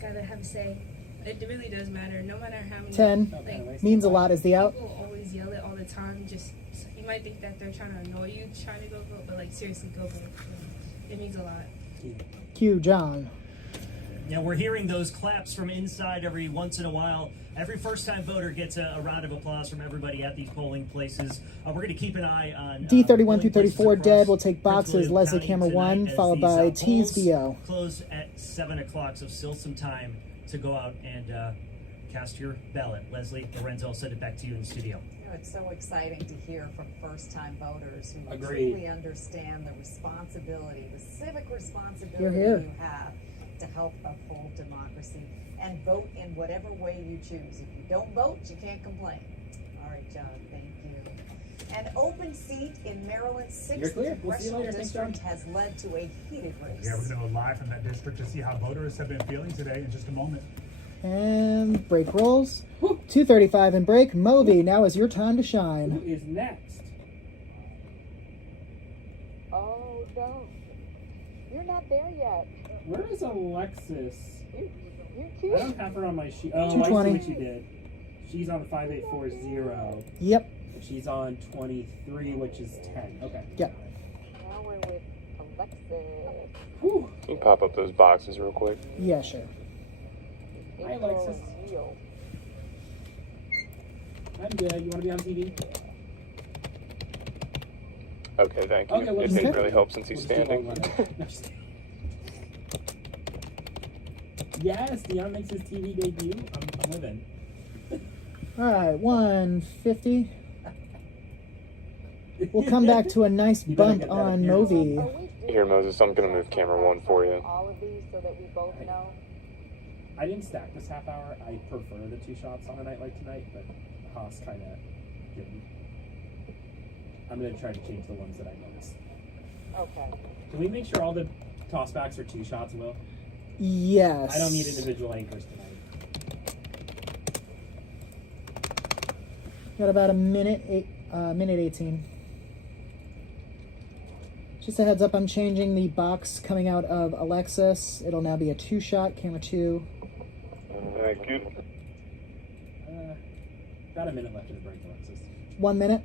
gotta have a say. It really does matter, no matter how many. 10. Means a lot is the out. People always yell it all the time. Just you might think that they're trying to annoy you, trying to go vote, but like seriously, go vote. It means a lot. Q, John. Yeah, we're hearing those claps from inside every once in a while. Every first-time voter gets a round of applause from everybody at these polling places. We're going to keep an eye on D31 through 34 dead. We'll take boxes. Leslie camera 1, followed by T's VO. Close at 7 o'clock, so still some time to go out and cast your ballot. Leslie, Lorenzo, send it back to you in the studio. You know, it's so exciting to hear from first-time voters who Agreed. truly understand the responsibility, the civic responsibility You're here. you have to help uphold democracy and vote in whatever way you choose. If you don't vote, you can't complain. All right, John, thank you. An open seat in Maryland's You're 6th clear. We'll see you congressional later. Thanks, district John. has led to a heated race. Yeah, we're going to go live from that district to see how voters have been feeling today in just a moment. And break rolls. 2:35 and break. Moby, now is your time to shine. Who is next? Oh, no. You're not there yet. Where is Alexis? You're I cute. don't have her on my sheet. Oh, I see 220. what you did. She's on 5840. Yep. She's on 23, which is 10. Okay. Yep. Now we're with Alexis. Whew. Can you pop up those boxes real quick? Yeah, sure. Hi, Alexis. Neil. I'm good. You want to be on TV? Okay, thank you. Okay, well, It just- didn't really help since he's We'll just do standing. one run. No, just- Yes, Dion makes his TV debut. I'm living. All right, 150. We'll come back to a nice You better bump get that on appearance. Moby. Here, Moses, I'm going to move camera 1 for you. All of these so that we both know. I didn't stack this half hour. I prefer the 2 shots on a night like tonight, but Haas kind of didn't. I'm going to try to change the ones that I noticed. Okay. Can we make sure all the tossbacks are 2 shots, Will? Yes. I don't need individual anchors tonight. Got about a minute, minute 18. Just a heads up, I'm changing the box coming out of Alexis. It'll now be a 2-shot, camera 2. Thank you. Got a minute left in the break, Alexis. 1 minute.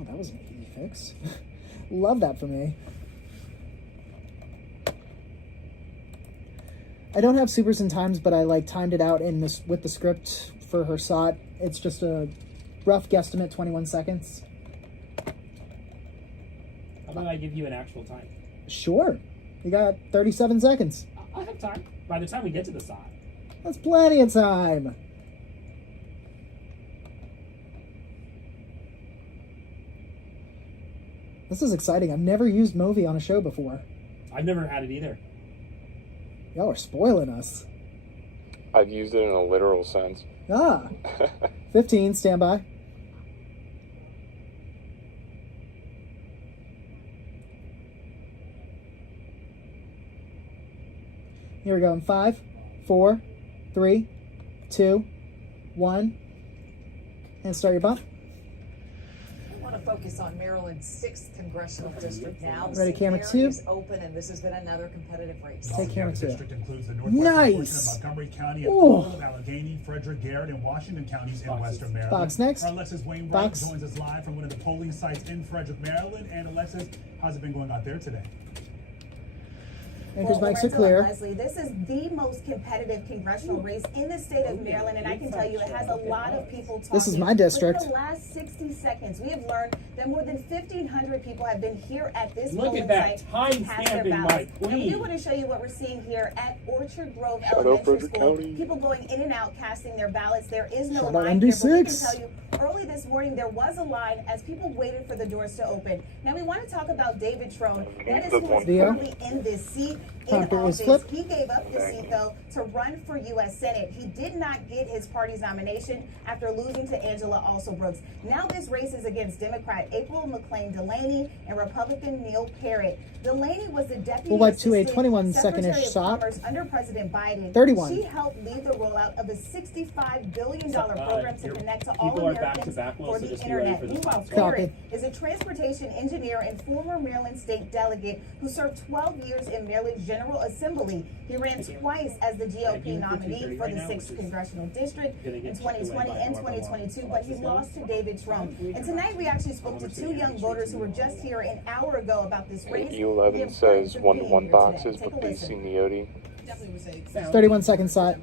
Oh, that was an easy fix. Love that for me. I don't have supers and times, but I like timed it out in this with the script for her SOT. It's just a rough guesstimate, 21 seconds. How about I give you an actual time? Sure. You got 37 seconds. I have time. By the time we get to the side. That's plenty of time. This is exciting. I've never used Movi on a show before. I've never had it either. Y'all are spoiling us. I've used it in a literal sense. Ah. 15, stand by. Here we go in 5, 4, 3, 2, 1. And start your bump. I want to focus on Maryland's 6th congressional district now. Ready, The camera seat 2. there is open, and this has been another competitive race. Take camera The 2. district includes the northwestern portion Nice. of Montgomery County and Ooh. all of Allegheny, Frederick, Garrett, and Washington counties in western Maryland. Box next. Our Alexis Wainwright Box. joins us live from one of the polling sites in Frederick, Maryland. And Alexis, how's it been going out there today? Anchor's mics are Lorenzo clear. and Leslie, this is the most competitive congressional race in the state of Maryland, and I can tell you it has a lot of people talking. This is my district. Within the last 60 seconds, we have learned that more than 1,500 people have been here at this Look polling at that site time to cast their stamping, my ballots. And we queen. do want to show you what we're seeing here at Orchard Grove Shout out Elementary Frederick School. County. People going in and out casting their ballots. There is no Shout out line here, but we can MD6. tell you early this morning there was a line as people waited for the doors to open. Now we want to talk about David Trone. That is who is currently in this seat in Prompter is office. flipped. He gave up his seat though to run for U.S. Senate. He did not get his party's nomination after losing to Angela Also Brooks. Now this race is against Democrat April McLean Delaney and Republican Neil Parrott. Delaney was the deputy We'll wipe to a assistant 21 Secretary second-ish of stop. Commerce under President Biden. 31. She helped lead the rollout of a $65 billion program to connect to all people are Americans back to back, for so the just be ready internet. for the Meanwhile, sponsor. Parrott is a transportation engineer and former Maryland state delegate who served 12 years in Maryland's General Assembly. He ran twice as the GOP nominee for the 6th Congressional District in 2020 and 2022, but he lost to David Trump. And tonight we actually spoke to two young voters who were just here an hour ago about this race. U11 says 1-to-1 boxes, but please see Neody. Definitely would say 31 second shot.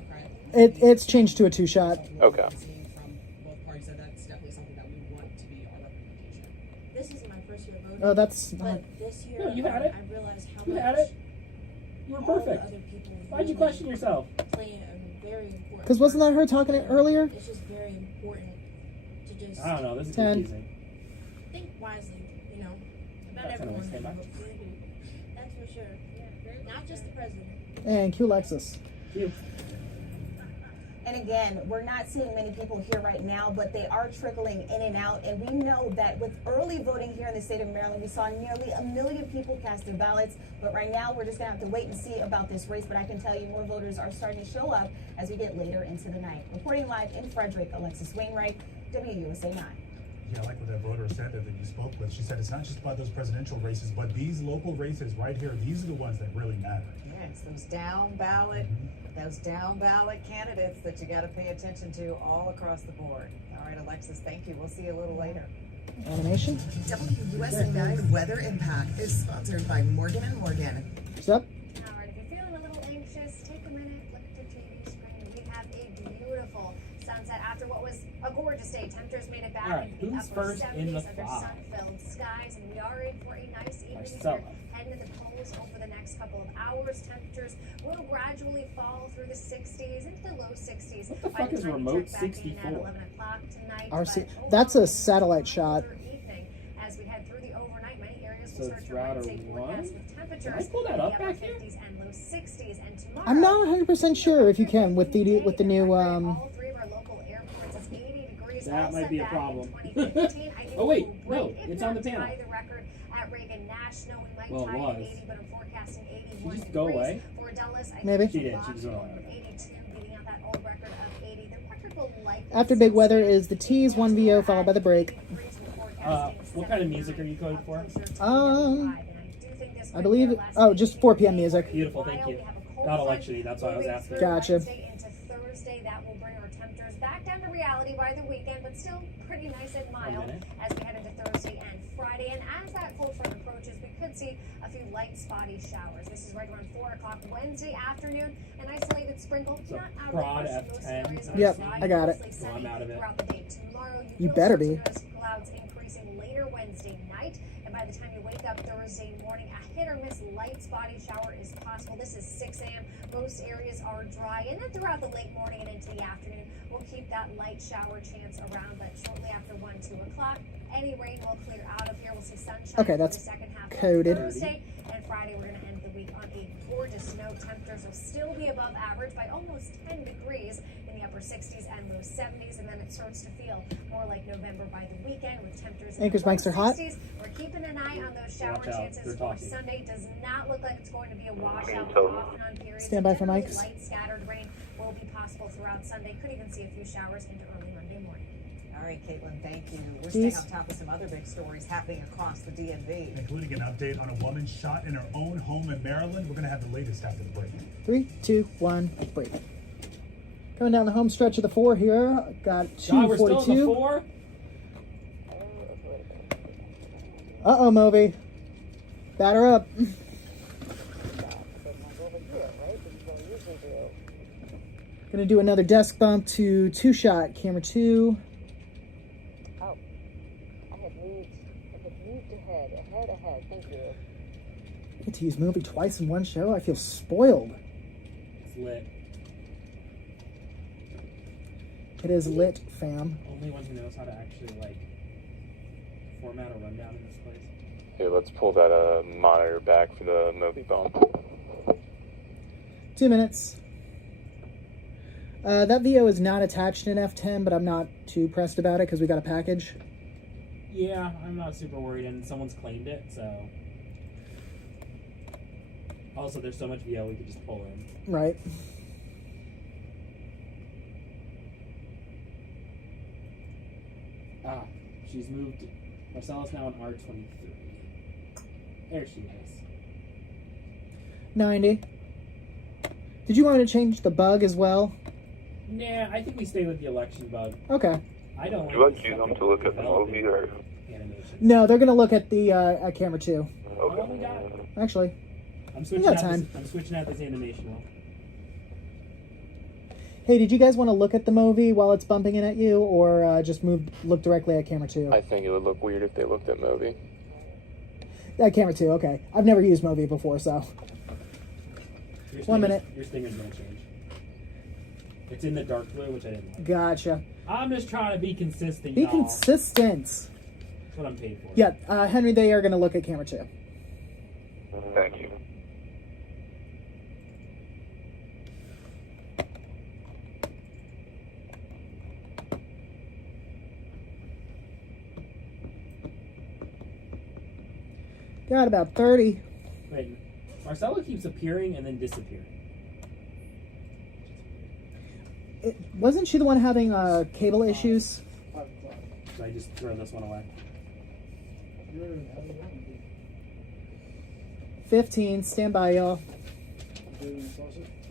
It's changed to a 2-shot. Okay. from both parties that that's definitely something that we want to be our representation. This is my first year voting. Oh, that's not. But this year, No, you had it. I realized how You much had it. You were all the perfect. other people Why'd you question yourself? play a very important. Because wasn't that her talking it earlier? It's just very important to just. I don't know. This is 10. confusing. Think wisely, you know, about That's everyone. how it came out. That's for sure. Not just the president. And Q Lexus. And again, we're not seeing many people here right now, but they are trickling in and out. And we know that with early voting here in the state of Maryland, we saw nearly 1 million people cast their ballots. But right now, we're just going to have to wait and see about this race. But I can tell you more voters are starting to show up as we get later into the night. Reporting live in Frederick, Alexis Wainwright, WUSA9. Yeah, I like what that voter said that you spoke with. She said it's not just about those presidential races, but these local races right here, these are the ones that really matter. Yes, those down ballot candidates that you got to pay attention to all across the board. All right, Alexis, thank you. We'll see you a little later. Animation. WUSA9 Weather Impact is sponsored by Morgan & Morgan. What's up? All right, if you're feeling a little anxious, take a minute, look at the TV screen. We have a beautiful sunset after what was a gorgeous day. Temperatures made it back All right, into the who's upper first 70s in the under five? sun-filled skies, and we are in for a nice evening Marcella. here. Heading to the polls over the next couple of hours. Temperatures will gradually fall through the 60s into the low 60s. What the by fuck the is time you remote check back in 64? at 11 o'clock tonight. RC. But That's a overall, satellite shot. evening, as we head through the overnight, many areas will So start it's to router Wednesday forecast 1? with Can I temperatures pull that in the up upper back here? 50s and low 60s. And tomorrow, I'm not 100% sure if you can with the new all three of our local airports is 80 degrees. That all might set be a back problem. in 2015. I think Oh, wait, we'll break, no, if it's not on the tie panel. the record at Reagan National. We might Well, it tie was. at 80, but I'm forecasting 81 just go degrees away? for Dulles. I Maybe. think She did. we'll She just lock went away. in 82, beating out that old record of 80. The record will likely After big weather is the T's 1VO followed by the break. What kind of music are you coded for? I believe. Oh, just 4 p.m. music. Beautiful, thank you. Not election-y, that's why I was asking. Gotcha. Wednesday into Thursday, that will bring our temperatures back down to reality by the weekend, but still pretty nice and mild as we head into Thursday and Friday. And as that cold front approaches, we could see a few light spotty showers. This is right around 4 o'clock Wednesday afternoon. An isolated sprinkle, So not out prod of the most F10. areas are Yep, dry, I got it. mostly So I'm sunny out of it. throughout the day. Tomorrow, You will better start be. to notice clouds increasing later Wednesday night, and by the time you wake up Thursday morning, a hit or miss light spotty shower is possible. This is 6 a.m. Most areas are dry, and then throughout the late morning and into the afternoon, we'll keep that light shower chance around. But shortly after 1, 2 o'clock, any rain will clear out of here. We'll see sunshine Okay, for that's the second half coded. of Thursday and Friday. We're going to end the week on a gorgeous note. Temperatures will still be above average by almost 10 degrees in the upper 60s and low 70s, and then it starts to feel more like November by the weekend with temperatures in Anchor's the low mics are hot. 60s. We're keeping an eye on those shower Watch out, chances they're for talking. Sunday. Does not look like it's going to be a washout tell off and on periods. Stand by for Generally mics. Light scattered rain will be possible throughout Sunday. Could even see a few showers into early Monday morning. All right, Caitlin, thank you. We're Peace. staying on top of some other big stories happening across the DMV. Including an update on a woman shot in her own home in Maryland. We're going to have the latest after the break. 3, 2, 1, break. Coming down the home stretch of the 4 here. Got God, we're still in the 242. 4? Uh-oh, Moby. Batter up. Gonna do another desk bump to 2-shot, camera 2. Oh, I had moved ahead. Thank you. I get to use movie twice in one show. I feel spoiled. It's lit. It is lit, fam. Only one who knows how to actually like format a rundown in this place. Hey, let's pull that monitor back for the movie bump. 2 minutes. That VO is not attached in F10, but I'm not too pressed about it because we got a package. Yeah, I'm not super worried, and someone's claimed it, so. Also, there's so much VO we could just pull in. Right. Ah, she's moved. Marcella's now in R23. There she is. 90. Did you want to change the bug as well? Nah, I think we stay with the election bug. Okay. I don't. Would you like them to look at the movie or? Animation. No, they're gonna look at the at camera 2. Oh, we got. Actually, I'm we got time. I'm switching out this animation roll. Hey, did you guys want to look at the movie while it's bumping in at you, or just look directly at camera 2? I think it would look weird if they looked at movie. At camera 2, okay. I've never used movie before, so. 1 minute. Your stinger's gonna change. It's in the dark blue, which I didn't like. Gotcha. I'm just trying to be consistent, Be y'all. consistent. That's what I'm paid for. Yeah, Henry, they are going to look at camera 2. Thank you. Got about 30. Wait, Marcella keeps appearing and then disappearing. Wasn't she the one having cable issues? Should I just throw this one away? 15. Stand by, y'all.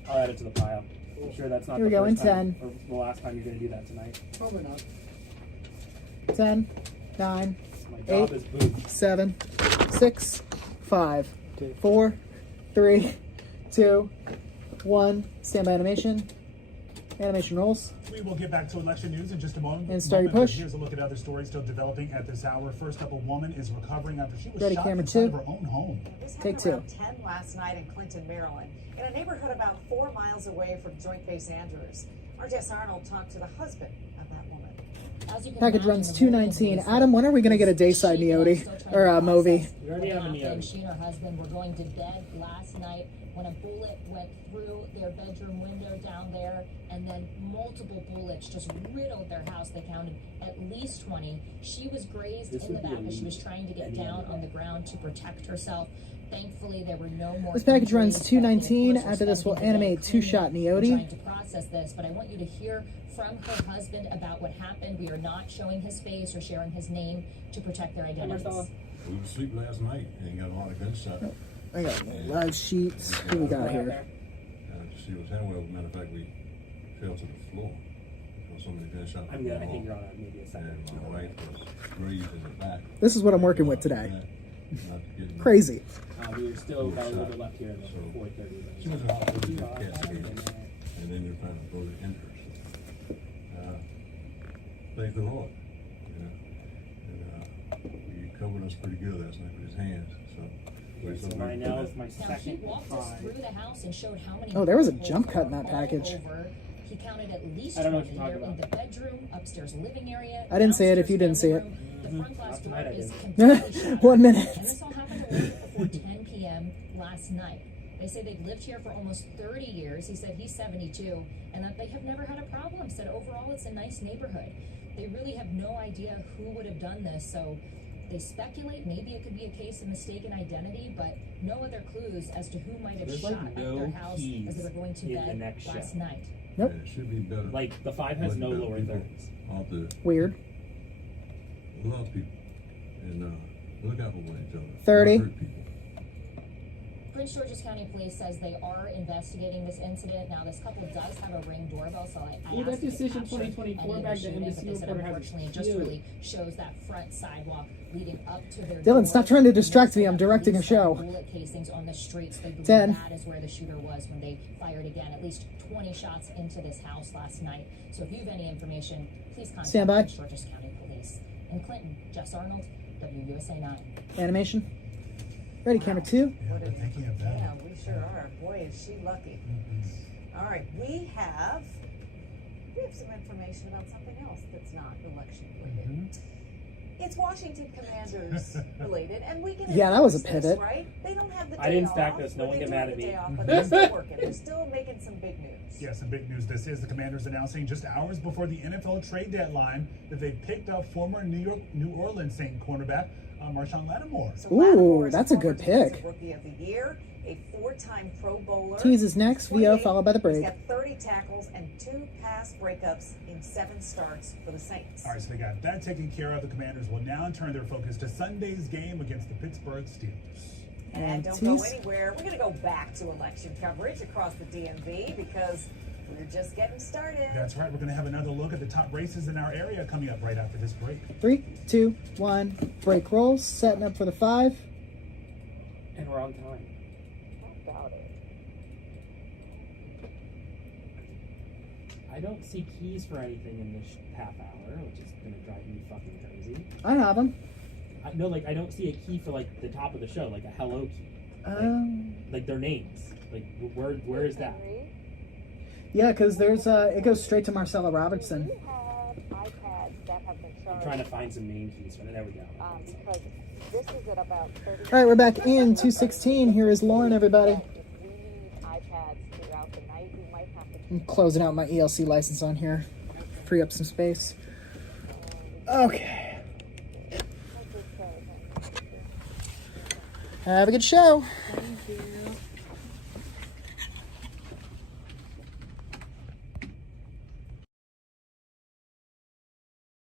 I'll add it to the pile. I'm sure that's not Here we the go, in first time 10. or the last time you're going to do that tonight. Probably not. 10, 9, My job 8, is booth. 7, 6, 5, 4, 3, 2, 1. Stand by animation. Animation rolls. We will get back to election news in just a moment. And start your push. Here's a look at other stories still developing at this hour. First up, a woman is recovering after she was Ready, shot camera inside 2. of her own home. This Take happened 2. around 10 last night in Clinton, Maryland, in a neighborhood about 4 miles away from Joint Base Andrews. R.J.S. Arnold talked to the husband of that woman. Package runs 219. Adam, when are we going to get a dayside Neody? Or Movi? We already have a Neody. She and her husband were going to bed last night when a bullet went through their bedroom window down there, and then multiple bullets just riddled their house. They counted at least 20. She was grazed in the back as she was trying to get down on the ground to protect herself. Thankfully, there were no more. This package runs injuries, 219. but of course, After this, we'll spending the day animate 2-shot cleaning Neody. and trying to process this, but I want you to hear from her husband about what happened. We are not showing his face or sharing his name to protect their identities. We were asleep last night and got a lot of gunshot. I got live sheets. Who we got here? She was handwell. Matter of fact, we fell to the floor because so many gunshots. I'm good. I think you're on maybe a second. And my wife was grazed in the back. This is what I'm working with today. Not getting Crazy. We were still got a little bit left here in the 4:30. She was in hospital with cascade, and then you're trying to go to interest. Thank the Lord, you know. And he covered us pretty good last night with his hands. So right now is my Now, he second walked us through the house and showed how many. Oh, there was a holes jump cut in were that all package. over. He counted at least I don't know what 20 you're here talking in the bedroom, upstairs living area. I didn't see it if you didn't see it. The front glass door tonight I is didn't. completely shattered. 1 minute. And this all happened a little before 10 p.m. last night. They say they've lived here for almost 30 years. He said he's 72, and that they have never had a problem. Said overall it's a nice neighborhood. They really have no idea who would have done this, so they speculate maybe it could be a case of mistaken identity, but no other clues as to who might have There's, shot like, at no their house keys as they were going to in the bed next last show. night. Nope. It should be better. Like the 5 has no Better lower people thirds. Out there Weird. love people and look out for one each other. 30. Don't hurt people. Prince George's County Police says they are investigating this incident. Now, this couple does have a Ring doorbell, so I Well, that asked if it decision captured 2024 any of back the to shooting, NBC but they said reporter has unfortunately it just really shows that front sidewalk leading up to their Dylan, door. stop trying to distract me. And I'm they directing a police found show. bullet casings on the streets. They believe 10. that is where the shooter was when they fired again. At least 20 shots into this house last night. So if you have any information, please contact Stand by. Prince George's County Police. In Clinton, Jess Arnold, WUSA9. Animation. Ready, camera 2. Yeah, but thinking of that. Yeah, we sure are. Boy, is she lucky. All right, we have some information about something else that's not election related. It's Washington Commanders related, and we can. Yeah, that was a endorse this, pivot. right? They don't have the day I didn't off, stack this. No or one they get do mad have at the me. day off, but they're still working. They're still making some big news. Yeah, some big news. This is the Commanders announcing just hours before the NFL trade deadline that they picked up former New Orleans Saint cornerback Marshawn Lattimore. So Ooh, Lattimore is that's a former good pick. Defensive Rookie of the Year, a 4-time Pro Bowler. Tease is next. VO followed by the break. He's got 30 tackles and 2 pass breakups in 7 starts for the Saints. All right, so they got that taken care of. The Commanders will now turn their focus to Sunday's game against the Pittsburgh Steelers. And don't go anywhere. We're going to go back to election coverage across the DMV because we're just getting started. That's right. We're going to have another look at the top races in our area coming up right after this break. 3, 2, 1. Break rolls. Setting up for the 5. And we're on time. How about it? I don't see keys for anything in this half hour, which is gonna drive me fucking crazy. I have them. No, like I don't see a key for like the top of the show, like a hello key. Like their names. Like where is that? Yeah, because there's it goes straight to Marcella Robertson. We have iPads that have been I'm charged. trying to find some name keys for it. There we go. Because this is at about 30. All right, we're back in 216. Here is Lauren, everybody. If we need iPads throughout the night, we might have to. I'm closing out my ELC license on here. Free up some space. Okay. Have a good show.